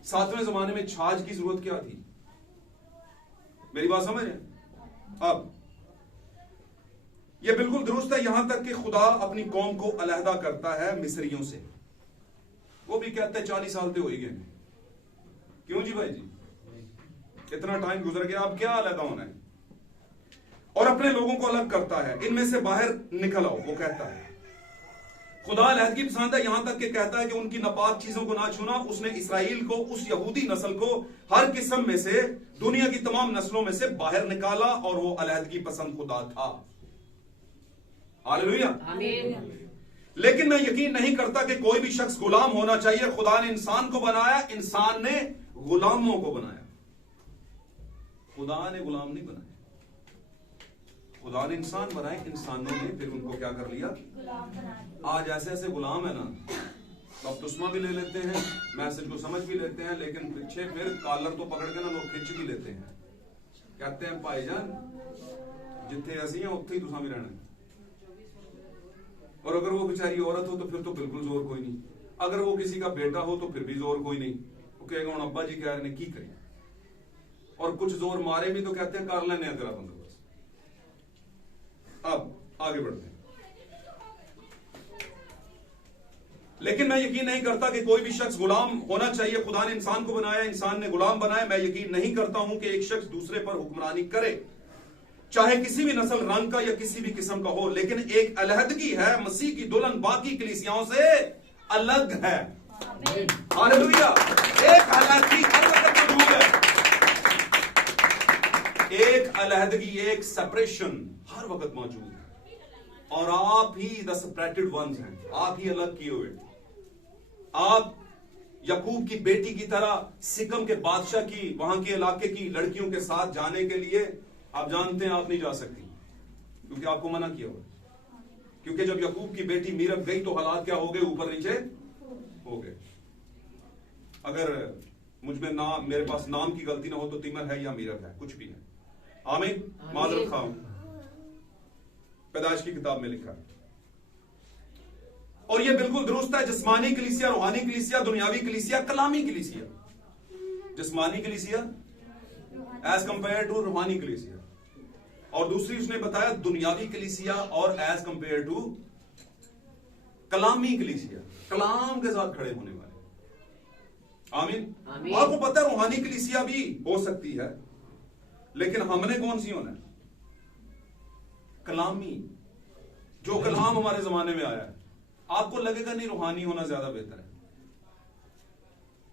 7वें जमाने में छाज की जरूरत क्या थी? मेरी बात समझ रहे? अब यह बिल्कुल दुरुस्त है, यहां तक कि खुदा अपनी कौम को अलहदा करता है मिस्रियों से। वो भी कहते हैं 40 साल तो हो ही गए। क्यों जी भाई जी? इतना टाइम गुजर गया, अब क्या अलहदा होना है? और अपने लोगों को अलग करता है। इनमें से बाहर निकल आओ, वो कहता है। खुदा अलहदगी पसंद है, यहां तक कि कहता है कि उनकी नापाक चीजों को ना छूना। उसने इसराइल को, उस यहूदी नस्ल को हर किस्म में से, दुनिया की तमाम नस्लों में से बाहर निकाला, और वो अलहदगी पसंद खुदा था। हालेलुया, आमीन। लेकिन मैं यकीन नहीं करता कि कोई भी शख्स गुलाम होना चाहिए। खुदा ने इंसान को बनाया, इंसान ने गुलामों को बनाया। खुदा ने गुलाम नहीं बनाया, खुदा ने इंसान बनाए। इंसानों ने फिर उनको क्या कर लिया? आज ऐसे ऐसे गुलाम है ना, तो अब तुस्मा भी ले लेते हैं, मैसेज को समझ भी लेते हैं, लेकिन पीछे फिर कॉलर तो पकड़ के ना लोग खिंच भी लेते हैं। कहते हैं भाईजान जिथे असी हैं उत्थे ही तुसा भी रहना। और अगर वो बेचारी औरत हो तो फिर तो बिल्कुल जोर कोई नहीं। अगर वो किसी का बेटा हो तो फिर भी जोर कोई नहीं। वो कहेगा हम अब्बा जी कह रहे हैं की करें, और कुछ जोर मारे भी तो कहते हैं कर लेने तेरा बंदोबस्त। अब आगे बढ़ते हैं। लेकिन मैं यकीन नहीं करता कि कोई भी शख्स गुलाम होना चाहिए। खुदा ने इंसान को बनाया, इंसान ने गुलाम बनाया। मैं यकीन नहीं करता हूं कि एक शख्स दूसरे पर हुक्मरानी करे, चाहे किसी भी नस्ल, रंग का या किसी भी किस्म का हो। लेकिन एक अलहदगी है, मसीह की दुल्हन बाकी कलीसियाओं से अलग है। हालेलुया। एक अलहदगी हर वक्त मौजूद है। एक अलहदगी, एक सेपरेशन हर वक्त मौजूद है, और आप ही द सेपरेटेड वंस हैं। आप ही अलग किए हुए। आप यकूब की बेटी की तरह सिकम के बादशाह की वहां के इलाके की लड़कियों के साथ जाने के लिए आप जानते हैं आप नहीं जा सकती, क्योंकि आपको मना किया हुआ। क्योंकि जब यकूब की बेटी मीरब गई तो हालात क्या हो गए, ऊपर नीचे हो गए। अगर मुझ में नाम, मेरे पास नाम की गलती ना हो तो तिमर है या मीरब है, कुछ भी है। आमीन, माजरत खाऊं, पैदाइश की किताब में लिखा है। और यह बिल्कुल दुरुस्त है। जिस्मानी कलीसिया, रूहानी कलीसिया, दुनियावी कलीसिया, कलामी कलीसिया। जिस्मानी कलीसिया एज कंपेयर टू रूहानी कलीसिया, और दूसरी उसने बताया दुनियावी कलीसिया और एज कंपेयर टू कलामी कलीसिया, कलाम के साथ खड़े होने वाले। आमीन। आपको पता है रूहानी कलीसिया भी हो सकती है, लेकिन हमने कौन सी होना है? कलामी। जो कलाम हमारे जमाने में आया है। आपको लगेगा नहीं रूहानी होना ज्यादा बेहतर है,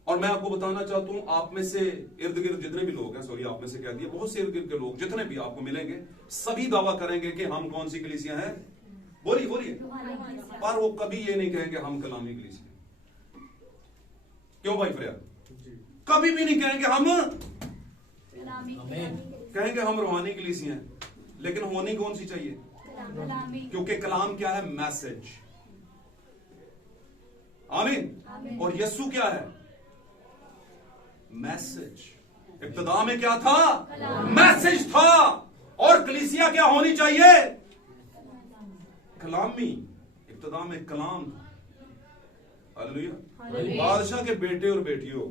और मैं आपको बताना चाहता हूं, आप में से इर्द गिर्द जितने भी लोग हैं, सॉरी आप में से कह दिया, बहुत से इर्द गिर्द के लोग जितने भी आपको मिलेंगे सभी दावा करेंगे कि हम कौन सी कलीसिया हैं। बोलिए बोलिए। पर वो कभी ये नहीं कहेंगे हम कलामी कलीसिया। क्यों भाई फरियाद? कभी भी नहीं कहेंगे हम, कहेंगे हम रूहानी कलीसिया हैं। लेकिन होनी कौन सी चाहिए? क्योंकि कलाम क्या है? मैसेज। आमीन। और यस्सु क्या है? मैसेज। इब्तिदा में क्या था? मैसेज था। और कलीसिया क्या होनी चाहिए? कलामी। इब्तिदा में कलाम था। हालेलुया। बादशाह के बेटे और बेटियों,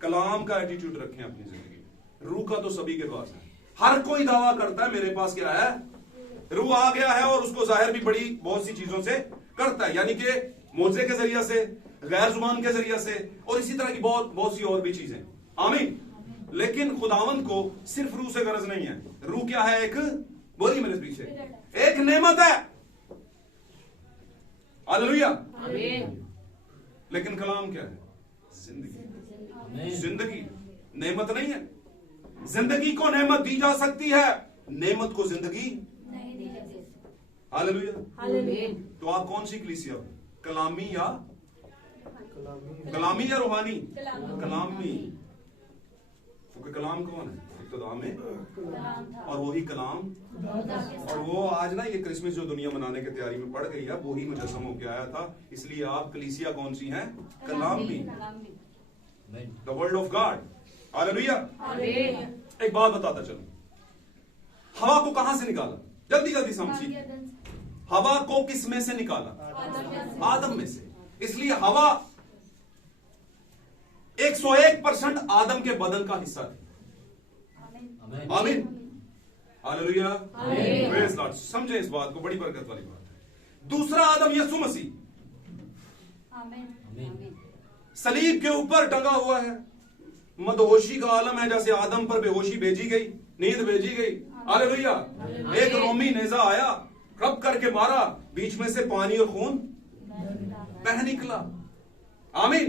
कलाम का एटीट्यूड रखें अपनी जिंदगी में। रूह का तो सभी के पास है। हर कोई दावा करता है मेरे पास क्या है? रूह आ गया है, और उसको जाहिर भी बड़ी बहुत सी चीजों से करता है, यानी कि मोजे के जरिए से, गैर जुबान के जरिए से, और इसी तरह की बहुत सी और भी चीजें। आमीन। लेकिन खुदावंद को सिर्फ रूह से गरज नहीं है। रूह क्या है? एक, बोलिए मेरे पीछे, एक नेमत है। हालेलुया। लेकिन कलाम क्या है? जिंदगी। जिंदगी नेमत नहीं है। जिंदगी को नेमत दी जा सकती है, नेमत को जिंदगी नहीं दी जा सकती। हालेलुया। तो आप कौन सी कलीसिया हो? कलामी या रूहानी? कलामी। क्योंकि कलाम कौन है? इब्तिदा में, और वही कलाम। और वो आज ना ये क्रिसमस जो दुनिया मनाने की तैयारी में पड़ गई है, वही मुजस्सम होकर आया था। इसलिए आप कलीसिया कौन सी हैं? कलामी, the word of God. Hallelujah. एक बात बताता चलो, हवा को कहां से निकाला? जल्दी जल्दी समझिए। हवा को किस में से निकाला? आदम में से। इसलिए हवा 101% आदम के बदन का हिस्सा थी। आमीन। हालेलुया। Praise God. समझे इस बात को, बड़ी बरकत वाली बात है। दूसरा आदम यीशु मसीह सलीब के ऊपर टंगा हुआ है। मदहोशी का आलम है, जैसे आदम पर बेहोशी भेजी गई, नींद भेजी गई। हालेलुया। एक रोमी नेजा आया, रब करके मारा, बीच में से पानी और खून बह निकला। आमीन।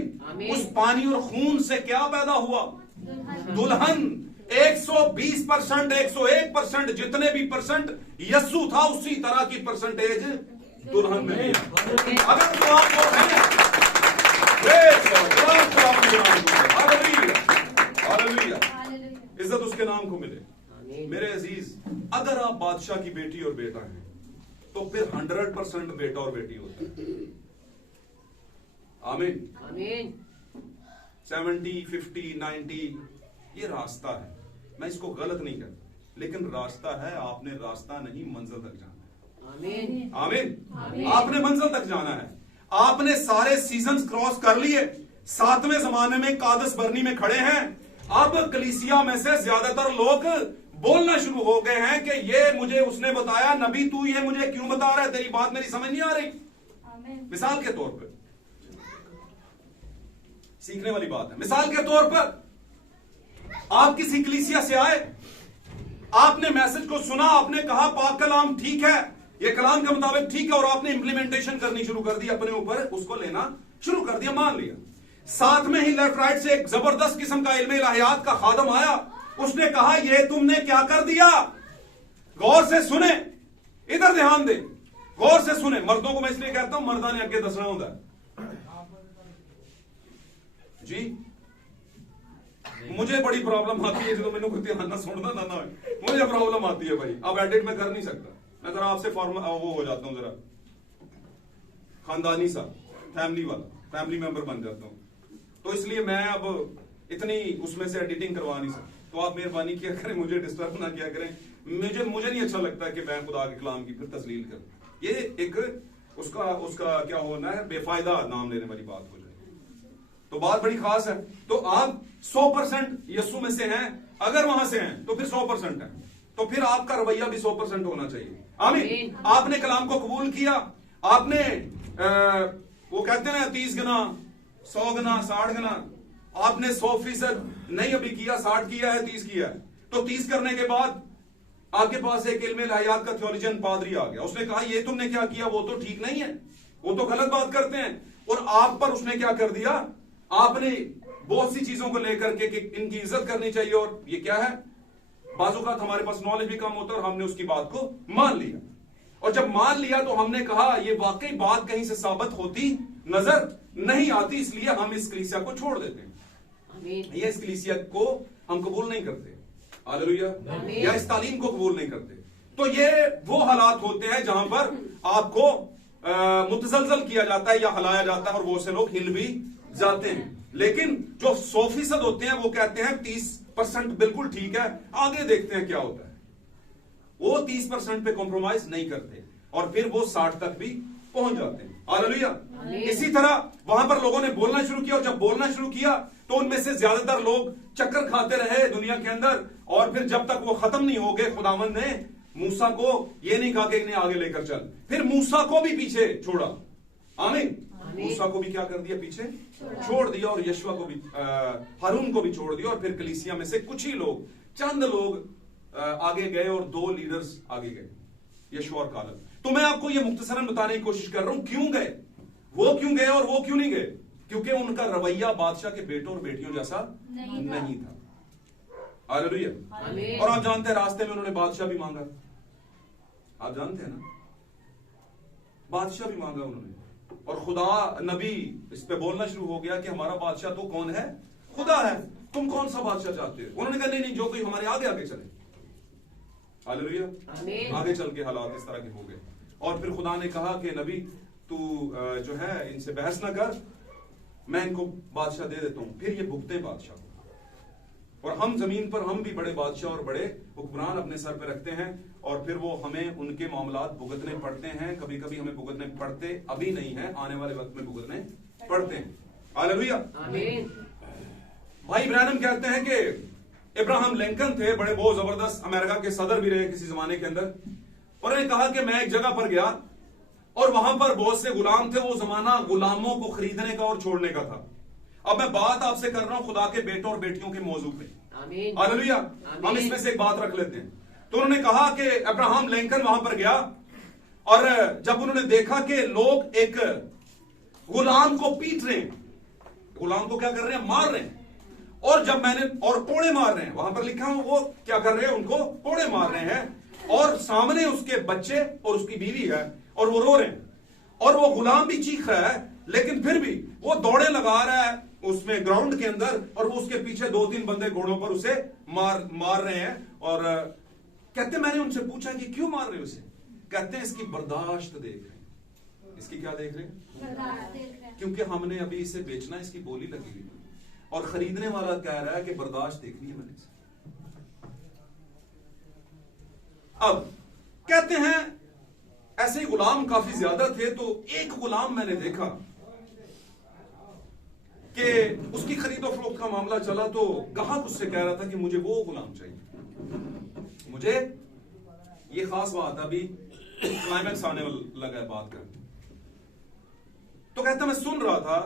उस पानी और खून से क्या पैदा हुआ? दुल्हन। 120%, 101%, जितने भी परसेंट यस्सु था, उसी तरह की परसेंटेज दुल्हन में भी। अगर तो आपको है, इज्जत उसके नाम को मिले। मेरे अजीज, अगर आप बादशाह की बेटी और बेटा हैं, तो फिर 100% बेटा और बेटी होता है। आमीन। 70, 50, 90 ये रास्ता है। मैं इसको गलत नहीं कहता, लेकिन रास्ता है। आपने रास्ता नहीं, मंजिल तक जाना है। आमीन। आपने मंजिल तक जाना है। आपने सारे सीजन्स क्रॉस कर लिए, 7वें जमाने में कादस बरनी में खड़े हैं। अब कलीसिया में से ज्यादातर लोग बोलना शुरू हो गए हैं कि ये मुझे उसने बताया, नबी तू ये मुझे क्यों बता रहा है, तेरी बात मेरी समझ नहीं आ रही। मिसाल के तौर पर, सीखने वाली बात है। मिसाल के तौर पर, आप किसी कलीसिया से आए, आपने मैसेज को सुना, आपने कहा पाक कलाम ठीक है, ये कलाम के मुताबिक ठीक है, और आपने इंप्लीमेंटेशन करनी शुरू कर दी, अपने ऊपर उसको लेना शुरू कर दिया, मान लिया। साथ में ही लेफ्ट राइट से एक जबरदस्त किस्म का इल्म इलाहियात का खादम आया, उसने कहा ये तुमने क्या कर दिया? गौर से सुने, इधर ध्यान दे, गौर से सुने। मर्दों को मैं इसलिए कहता हूं, मर्दा ने अगे दसना होता है। जी मुझे बड़ी प्रॉब्लम आती है जो मैंने कुछ ना सुनना ना मुझे प्रॉब्लम आती है भाई। अब एडिट में कर नहीं सकता, मैं जरा आपसे फॉर्म वो हो जाता हूँ, जरा खानदानी सा फैमिली वाला फैमिली मेंबर बन जाता हूँ, तो इसलिए मैं अब इतनी उसमें से एडिटिंग करवा नहीं सकता। तो आप मेहरबानी किया करें, मुझे डिस्टर्ब ना किया करें। मुझे नहीं अच्छा लगता कि मैं खुदा के कलाम की फिर तस्लील करूं। ये एक उसका क्या होना है, बेफायदा नाम लेने वाली बात हो जाए। तो बात बड़ी खास है। तो आप 100% यीशु में से हैं, अगर वहां से हैं तो फिर 100% है, तो फिर आपका रवैया भी 100% होना चाहिए। आमीन। आपने कलाम को कबूल किया, आपने वो कहते हैं 30 गुना 100 गुना 60 गुना, आपने 100% नहीं अभी किया, 60 किया है, 30 किया है। तो 30 करने के बाद आपके पास एक इल्म हयात का थियोलॉजियन पादरी आ गया, उसने कहा ये तुमने क्या किया, वो तो ठीक नहीं है, वो तो गलत बात करते हैं। और आप पर उसने क्या कर दिया, आपने बहुत सी चीजों को लेकर के कि इनकी इज्जत करनी चाहिए, और ये क्या है, बाज़-औक़ात हमारे पास नॉलेज भी कम होता है और हमने उसकी बात को मान लिया। और जब मान लिया तो हमने कहा ये वाकई बात कहीं से साबित होती नजर नहीं आती, इसलिए हम इस कलीसिया को छोड़ देते हैं, ये इस कलीसिया को हम कबूल नहीं करते, हालेलुया, या इस तालीम को कबूल नहीं करते। तो ये वो हालात होते हैं जहां पर आपको मुतजलजल किया जाता है या हिलाया जाता है, और वो से लोग हिल भी जाते हैं। लेकिन जो 100% होते हैं वो कहते हैं 30% बिल्कुल ठीक है, आगे देखते हैं क्या होता है। वो 30% पे कॉम्प्रोमाइज नहीं करते और फिर वो 60 तक भी पहुंच जाते हैं, हालेलुया। इसी तरह वहां पर लोगों ने बोलना शुरू किया, और जब बोलना शुरू किया तो उनमें से ज्यादातर लोग चक्कर खाते रहे दुनिया के अंदर, और फिर जब तक वो खत्म नहीं हो गए, खुदावंद ने मूसा को ये नहीं कहा कि इन्हें आगे लेकर चल, फिर मूसा को भी पीछे छोड़ा। आमीन। मूसा को भी क्या कर दिया, पीछे छोड़ दिया, और यशवा को भी हारून को भी छोड़ दिया, और फिर कलीसिया में से कुछ ही लोग, चंद लोग आगे गए, और 2 लीडर्स आगे गए, यशवा और कालेब। तो मैं आपको ये मुख्तसरन बताने की कोशिश कर रहा हूं क्यों गए, वो क्यों गए और वो क्यों नहीं गए, क्योंकि उनका रवैया बादशाह के बेटों और बेटियों जैसा नहीं था। हालेलुया। और आप जानते हैं रास्ते में उन्होंने बादशाह भी मांगा, आप जानते हैं ना, बादशाह भी मांगा उन्होंने, और खुदा नबी इस पे बोलना शुरू हो गया कि हमारा बादशाह तो कौन है, खुदा है, तुम कौन सा बादशाह चाहते हो। उन्होंने कहा नहीं, जो कोई हमारे आगे आगे चले। हालेलुया। आगे चल के हालात इस तरह के हो गए, और फिर खुदा ने कहा कि नबी तू जो है इनसे बहस ना कर, मैं इनको बादशाह दे देता हूं, फिर ये भुगते बादशाह को। और हम जमीन पर हम भी बड़े बादशाह और बड़े हुक्मरान अपने सर पे रखते हैं, और फिर वो हमें उनके मामलात भुगतने पड़ते हैं। कभी कभी हमें भुगतने पड़ते अभी नहीं है, आने वाले वक्त में भुगतने पड़ते हैं। हालेलुया। भाई ब्रैनम कहते हैं कि इब्राहम लिंकन थे, बड़े बहुत जबरदस्त अमेरिका के सदर भी रहे किसी जमाने के अंदर, और उन्होंने कहा कि मैं एक जगह पर गया और वहां पर बहुत से गुलाम थे। वो जमाना गुलामों को खरीदने का और छोड़ने का था। अब मैं बात आपसे कर रहा हूं खुदा के बेटों और बेटियों के मौजू पे। हालेलुया। हम इसमें से एक बात रख लेते हैं। तो उन्होंने कहा कि अब्राहम लिंकन वहां पर गया, और जब उन्होंने देखा कि लोग एक गुलाम को पीट रहे हैं, गुलाम को क्या कर रहे हैं, मार रहे हैं, और जब मैंने और कोड़े मार रहे हैं, वहां पर लिखा है वो क्या कर रहे हैं, उनको कोड़े मार रहे हैं, और सामने उसके बच्चे और उसकी बीवी है, और वो रो रहे हैं, और वो गुलाम भी चीख रहा है, लेकिन फिर भी वो दौड़े लगा रहा है उसमें ग्राउंड के अंदर, और वो उसके पीछे 2-3 बंदे घोड़ों पर उसे मार रहे हैं। और कहते मैंने उनसे पूछा कि क्यों मार रहे हो उसे, कहते हैं इसकी बर्दाश्त देख रहे हैं। इसकी क्या देख रहे हैं, क्योंकि हमने अभी इसे बेचना, इसकी बोली लगी हुई, और खरीदने वाला कह रहा है कि बर्दाश्त देखनी है मैंने इसे। अब कहते हैं ऐसे ही गुलाम काफी ज्यादा थे, तो एक गुलाम मैंने देखा कि उसकी खरीदो फरोख्त का मामला चला, तो ग्राहक उससे कह रहा था कि मुझे वो गुलाम चाहिए, मुझे ये खास बात, अभी क्लाइमैक्स आने लगा है बात करने। तो कहता मैं सुन रहा था,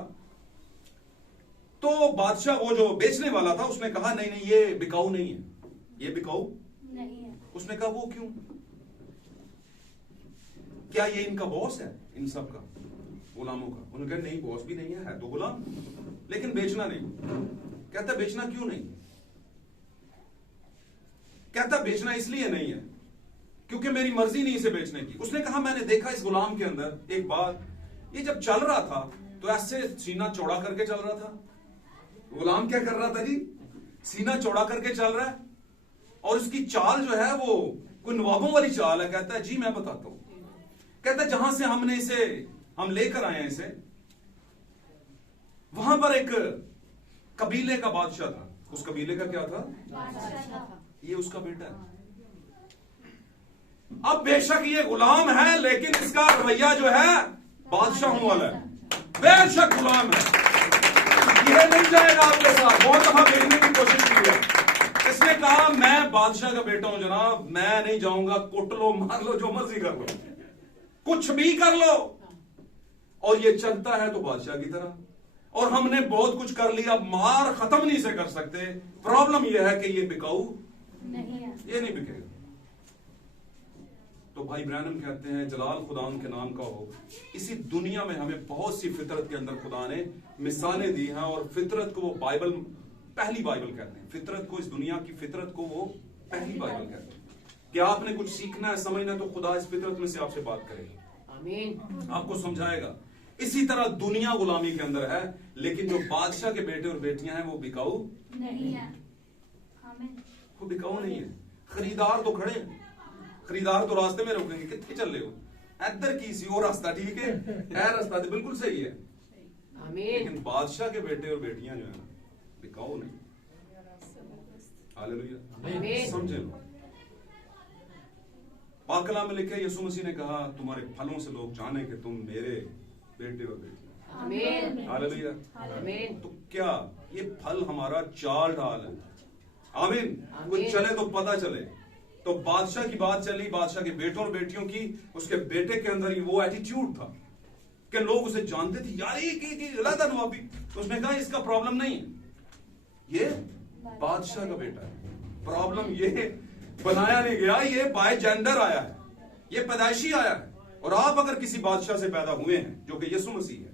तो बादशाह वो जो बेचने वाला था उसने कहा नहीं नहीं ये बिकाऊ नहीं है, ये बिकाऊ नहीं है। उसने कहा वो क्यों, क्या ये इनका बॉस है, इन सब का, गुलामों का। उन्होंने कहा नहीं बॉस भी नहीं है तो गुलाम, लेकिन बेचना नहीं। कहता बेचना क्यों नहीं, कहता बेचना इसलिए नहीं है क्योंकि मेरी मर्जी नहीं इसे बेचने की। उसने कहा मैंने देखा इस गुलाम के अंदर एक बात, ये जब चल रहा था तो ऐसे सीना चौड़ा करके चल रहा था, गुलाम क्या कर रहा था जी? सीना चौड़ा करके चल रहा है और इसकी चाल जो है वो कोई नवाबों वाली चाल है। कहता है जी मैं बताता हूं। कहता है जहां से हम लेकर आए हैं इसे, वहां पर एक कबीले का बादशाह था। उस कबीले का क्या था? ये उसका बेटा है। अब बेशक ये गुलाम है, लेकिन इसका रवैया जो है बादशाहों वाला है। बेशक गुलाम है, ये नहीं जाएगा आपके साथ। बहुत दफा देखने की कोशिश की है। इसने कहा मैं बादशाह का बेटा हूं जनाब, मैं नहीं जाऊंगा। कुट लो, मार लो, जो मर्जी कर लो, कुछ भी कर लो। और ये चलता है तो बादशाह की तरह। और हमने बहुत कुछ कर लिया, मार खत्म नहीं से कर सकते। प्रॉब्लम यह है कि ये बिकाऊ नहीं है, ये नहीं बिकेगा। तो भाई ब्रैनम कहते हैं जलाल खुदा के नाम का हो। इसी दुनिया में हमें बहुत सी फितरत के अंदर खुदा ने मिसालें दी हैं, और फितरत को वो बाइबल, पहली बाइबल कहते हैं। फितरत को, इस दुनिया की फितरत को वो पहली बाइबल कहते हैं। कि आपने कुछ सीखना है, समझना है, तो खुदा इस फितरत में से आपसे बात करेगा, आमीन, आपको समझाएगा। इसी तरह दुनिया गुलामी के अंदर है, लेकिन जो बादशाह के बेटे और बेटियां हैं वो बिकाऊ नहीं है। वो बिकाऊ नहीं है। खरीदार तो खड़े हैं, खरीदार तो रास्ते में रोकेंगे, कितने चल रहे हो, इधर की सी वो रास्ता ठीक है रास्ता तो बिल्कुल सही है, लेकिन बादशाह के बेटे और बेटियां जो है बिकाऊ नहीं। हालेलुया, समझे लो। पाक कलाम में लिखा है यीशु मसीह ने कहा तुम्हारे फलों से लोग जाने कि तुम मेरे बेटे और बेटियां। हालेलुया। तो क्या ये फल हमारा चाल ढाल है? आमीन। कुछ चले तो पता चले। तो बादशाह की बात चली, बादशाह के बेटों और बेटियों की। उसके बेटे के अंदर ही वो एटीट्यूड था कि लोग उसे जानते थे, यार ये अलग नवाबी। तो उसने कहा इसका प्रॉब्लम नहीं है, ये बादशाह का बेटा है। प्रॉब्लम ये बनाया नहीं गया, ये बाय जेंडर आया है, ये पैदाइशी आया है। और आप अगर किसी बादशाह से पैदा हुए हैं जो कि यीशु मसीह है,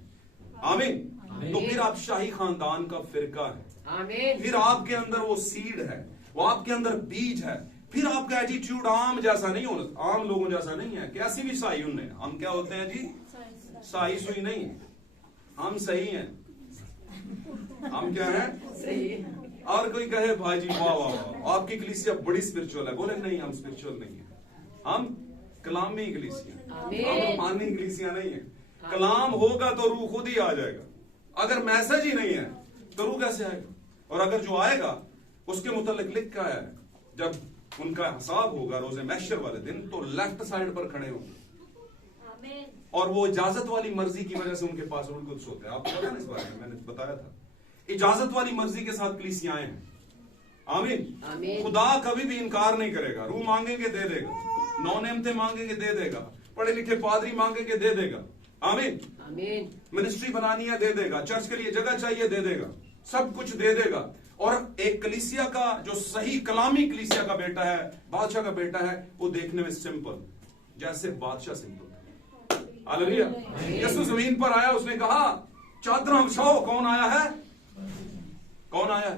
आमीन, तो फिर आप शाही खानदान का फिरका है, आमीन। फिर आपके अंदर वो सीड है, वो आपके अंदर बीज है। फिर आपका एटीट्यूड आम जैसा नहीं होना, आम लोगों जैसा नहीं है। कैसी भी साई उनने, हम क्या होते हैं जी? साई सुई नहीं, हम सही हैं। हम क्या हैं? सही। और कोई कहे भाई जी वाह वाह वाह आपकी कलीसिया बड़ी स्पिरिचुअल है, बोले नहीं हम स्पिरिचुअल नहीं है, हम कलामी कलीसिया, हम रूहानी कलीसिया नहीं है। कलाम होगा तो रूह खुद ही आ जाएगा। अगर मैसेज ही नहीं है तो रूह कैसे आएगा? और अगर जो आएगा उसके मुतालिक लिख के आया है, जब उनका हिसाब होगा रोजे महशर वाले दिन, तो लेफ्ट साइड पर खड़े होंगे। और वो इजाजत वाली मर्जी की वजह से उनके पास रूह कुद्स होता है। आपको पता है इस बारे में, मैंने बताया था। इजाजत वाली मर्जी के साथ कलीसियाएं हैं, आमीन। खुदा कभी भी इनकार नहीं करेगा। रूह मांगेंगे दे देगा, नौ नेमतें मांगेंगे दे देगा, पढ़े लिखे पादरी मांगेंगे दे देगा, आमीन, आमीन। मिनिस्ट्री बनानी है दे देगा, चर्च के लिए जगह चाहिए दे देगा, सब कुछ दे देगा। और एक कलीसिया का जो सही कलामी कलीसिया का बेटा है, बादशाह का बेटा है, वो देखने में सिंपल, जैसे बादशाह सिंपल। हालेलुया। यीशु जमीन पर आया, उसने कहा चादर बिछाओ। कौन आया है? कौन आया है?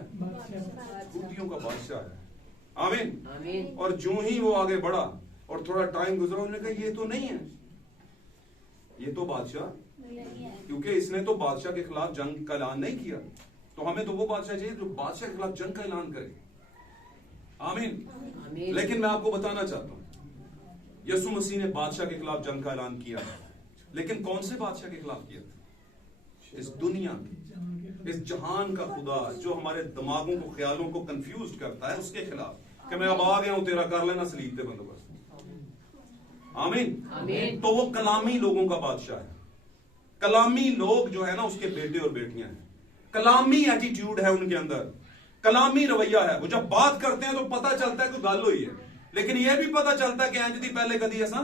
यहूदियों का बादशाह है, आमीन, आमीन। और जो ही वो आगे बढ़ा और थोड़ा टाइम गुजरा, उन्होंने कहा ये तो नहीं है, ये तो बादशाह, क्योंकि इसने तो बादशाह के खिलाफ जंग का ऐलान नहीं किया। तो हमें तो वो बादशाह चाहिए जो बादशाह के खिलाफ जंग का ऐलान करे, आमीन। लेकिन मैं आपको बताना चाहता हूं, यीशु मसीह ने बादशाह के खिलाफ जंग का ऐलान किया, लेकिन कौन से बादशाह के खिलाफ किया था? इस दुनिया के, इस जहान का खुदा जो हमारे दिमागों को, ख्यालों को कंफ्यूज करता है, उसके खिलाफ। कि मैं अब आ गया हूं, तेरा कर लेना सलीब पे बंदोबस्त, आमीन, आमीन। तो वो कलामी लोगों का बादशाह है। कलामी लोग जो है ना, उसके बेटे और बेटियां हैं। कलामी एटीट्यूड है उनके अंदर, कलामी रवैया है। वो जब बात करते हैं तो पता चलता है कि गल हुई है, लेकिन यह भी पता चलता है कि इंज दी पहले कदी ऐसा,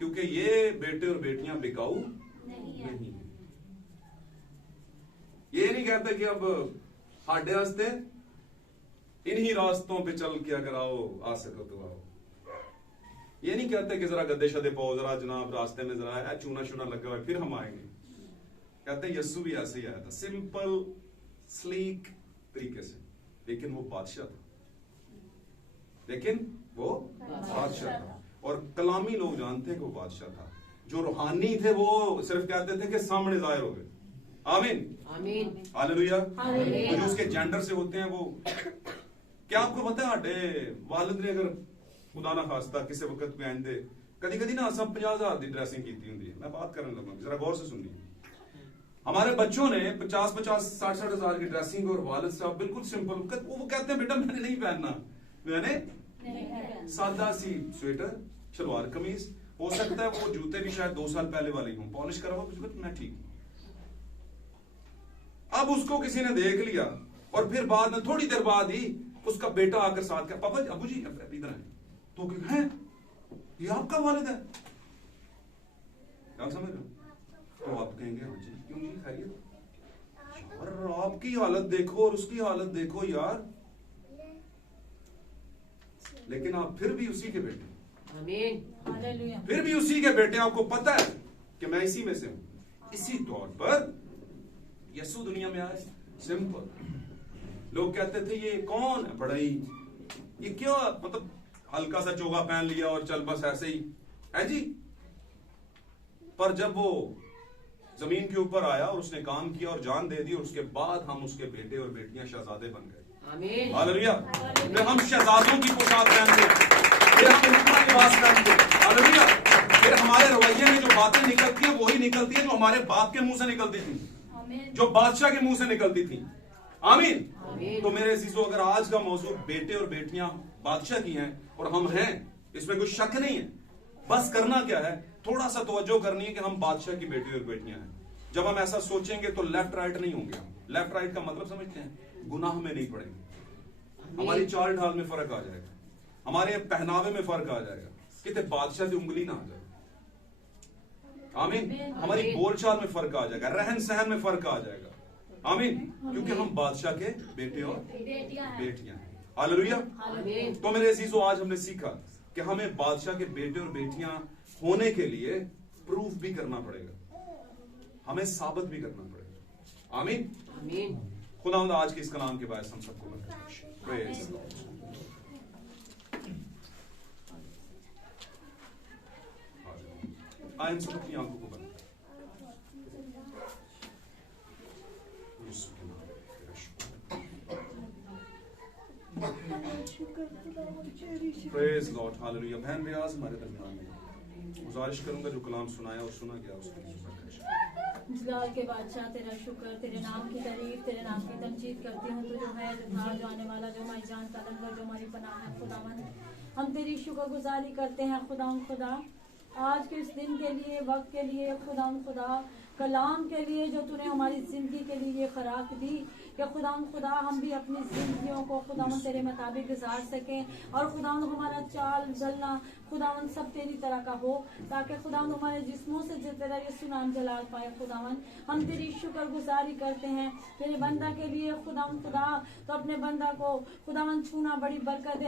क्योंकि ये बेटे और बेटियां बिकाऊ नहीं। ये नहीं कहते कि अब हाडे वास्ते इन्हीं रास्तों पे चल के अगर आओ, आ सको तो आओ। ये नहीं कहते कि जरा गद्दे शदे पाओ, जरा जनाब रास्ते में जरा चूना शूना लगा हुआ फिर हम आएंगे। कहते यीशु भी ऐसे ही आया था, सिंपल स्लीक तरीके से, लेकिन वो बादशाह था, लेकिन वो बादशाह था। और कलामी लोग जानते हैं कि वो बादशाह था। जो रूहानी थे वो सिर्फ कहते थे कि सामने जाहिर हो गए, आमीन, आमीन। हालेलुया। हालेलुया। तो जो उसके जेंडर से होते हैं वो, क्या आपको पता है हटे वालिद ने अगर खुदा ना खास्ता किसी वक्त पे आंदे कदी कदी ना सब 50,000 की ड्रेसिंग की होंगी है। मैं बात करने लगा, जरा गौर से सुनिए। हमारे बच्चों ने 50-50, 60-60 हजार की ड्रेसिंग और वालिद साहब बिल्कुल सिंपल, वो कहते हैं बेटा मैंने नहीं पहनना, मैंने सादा सी स्वेटर शलवार कमीज, हो सकता है वो जूते भी शायद 2 साल पहले वाले हों, पॉलिश करा हुआ कुछ, मैं ठीक। अब उसको किसी ने देख लिया और फिर बाद में थोड़ी देर बाद ही उसका बेटा आकर साथ कहा, पापा जी, अबू जी इधर आए, तो है ये आपका वालिद है, क्या समझ रहे हो? तो आप कहेंगे हाँ जी, क्यों जी खैरियत? और आपकी हालत देखो और उसकी हालत देखो यार, लेकिन आप फिर भी उसी के बेटे, आमीन। फिर भी उसी के बेटे। आपको पता है कि मैं इसी में से हूं। इसी तौर पर यीशु दुनिया में आए, सिंपल। लोग कहते थे ये कौन है, बड़ा ही ये क्यों, मतलब हल्का सा चोगा पहन लिया और चल बस ऐसे ही है जी। पर जब वो जमीन के ऊपर आया और उसने काम किया और जान दे दी, और उसके बाद हम उसके बेटे और बेटियां शहजादे बन गए। आमीन। हालेलुया। फिर हम शहजादों की पोशाक पहनते, फिर हम इतना लिबास पहनते। हालेलुया। फिर हमारे रवैये में जो बातें निकलती है वही निकलती है जो हमारे बाप के मुंह से निकलती थी, जो बादशाह के मुंह से निकलती थी। आमीन। तो मेरे अजीजों, अगर आज का मौजूद बेटे और बेटियां बादशाह की हैं और हम हैं, इसमें कोई शक नहीं है। बस करना क्या है, थोड़ा सा तवज्जो करनी है कि हम बादशाह की बेटे और बेटियां हैं। जब हम ऐसा सोचेंगे तो लेफ्ट राइट नहीं होंगे। हम लेफ्ट राइट का मतलब समझते हैं, गुनाह में नहीं पड़ेंगे, हमारी चाल ढाल में फर्क आ जाएगा, हमारे पहनावे में फर्क आ जाएगा, कितने बादशाह की उंगली ना आ जाए। आमीन। हमारी बोलचाल में फर्क आ जाएगा, रहन सहन में फर्क आ जाएगा। आमीन। क्योंकि हम बादशाह के बेटे और बेटियां हैं। हालेलुया। तो मेरे अजीजों, आज हमने सीखा कि हमें बादशाह के बेटे और बेटियां होने के लिए प्रूफ भी करना पड़ेगा, हमें साबित भी करना पड़ेगा। आमीन। आमीन। खुदा आज के इस कलाम के बाद हम सबको प्रेज़ गॉड। आए सब अपनी आंखों को बंद करें। Praise God. हालेलुया। बहन रियाज हमारे दरमियान में, गुजारिश करूंगा जो कलाम सुनाया और सुना गया उसके लिए जलाल के बादशाह तेरा शुक्र, तेरे नाम की तारीफ, तेरे नाम की तमजीद करती हूँ। तू जो है, जो था, जो आने वाला, जो हमारी जान का लंगर, जो हमारी पनाह है खुदावंद, हम तेरी शुक्रगुजारी करते हैं खुदा। आज के इस दिन के लिए, वक्त के लिए खुदा, कलाम के लिए जो तूने हमारी जिंदगी के लिए खुराक दी, कि खुदा हम भी अपनी जिंदगियों को खुदावन तेरे मुताबिक गुजार सकें, और खुदावन हमारा चाल चलना खुदावन सब तेरी तरह का हो, ताकि खुदावन हमारे जिस्मों से जो तेरा यीशु नाम जलाल पाए। खुदावन हम तेरी शुक्रगुजारी करते हैं तेरे बंदा के लिए खुदा, तो अपने बंदा को खुदावन छूना, बड़ी बरकत देना।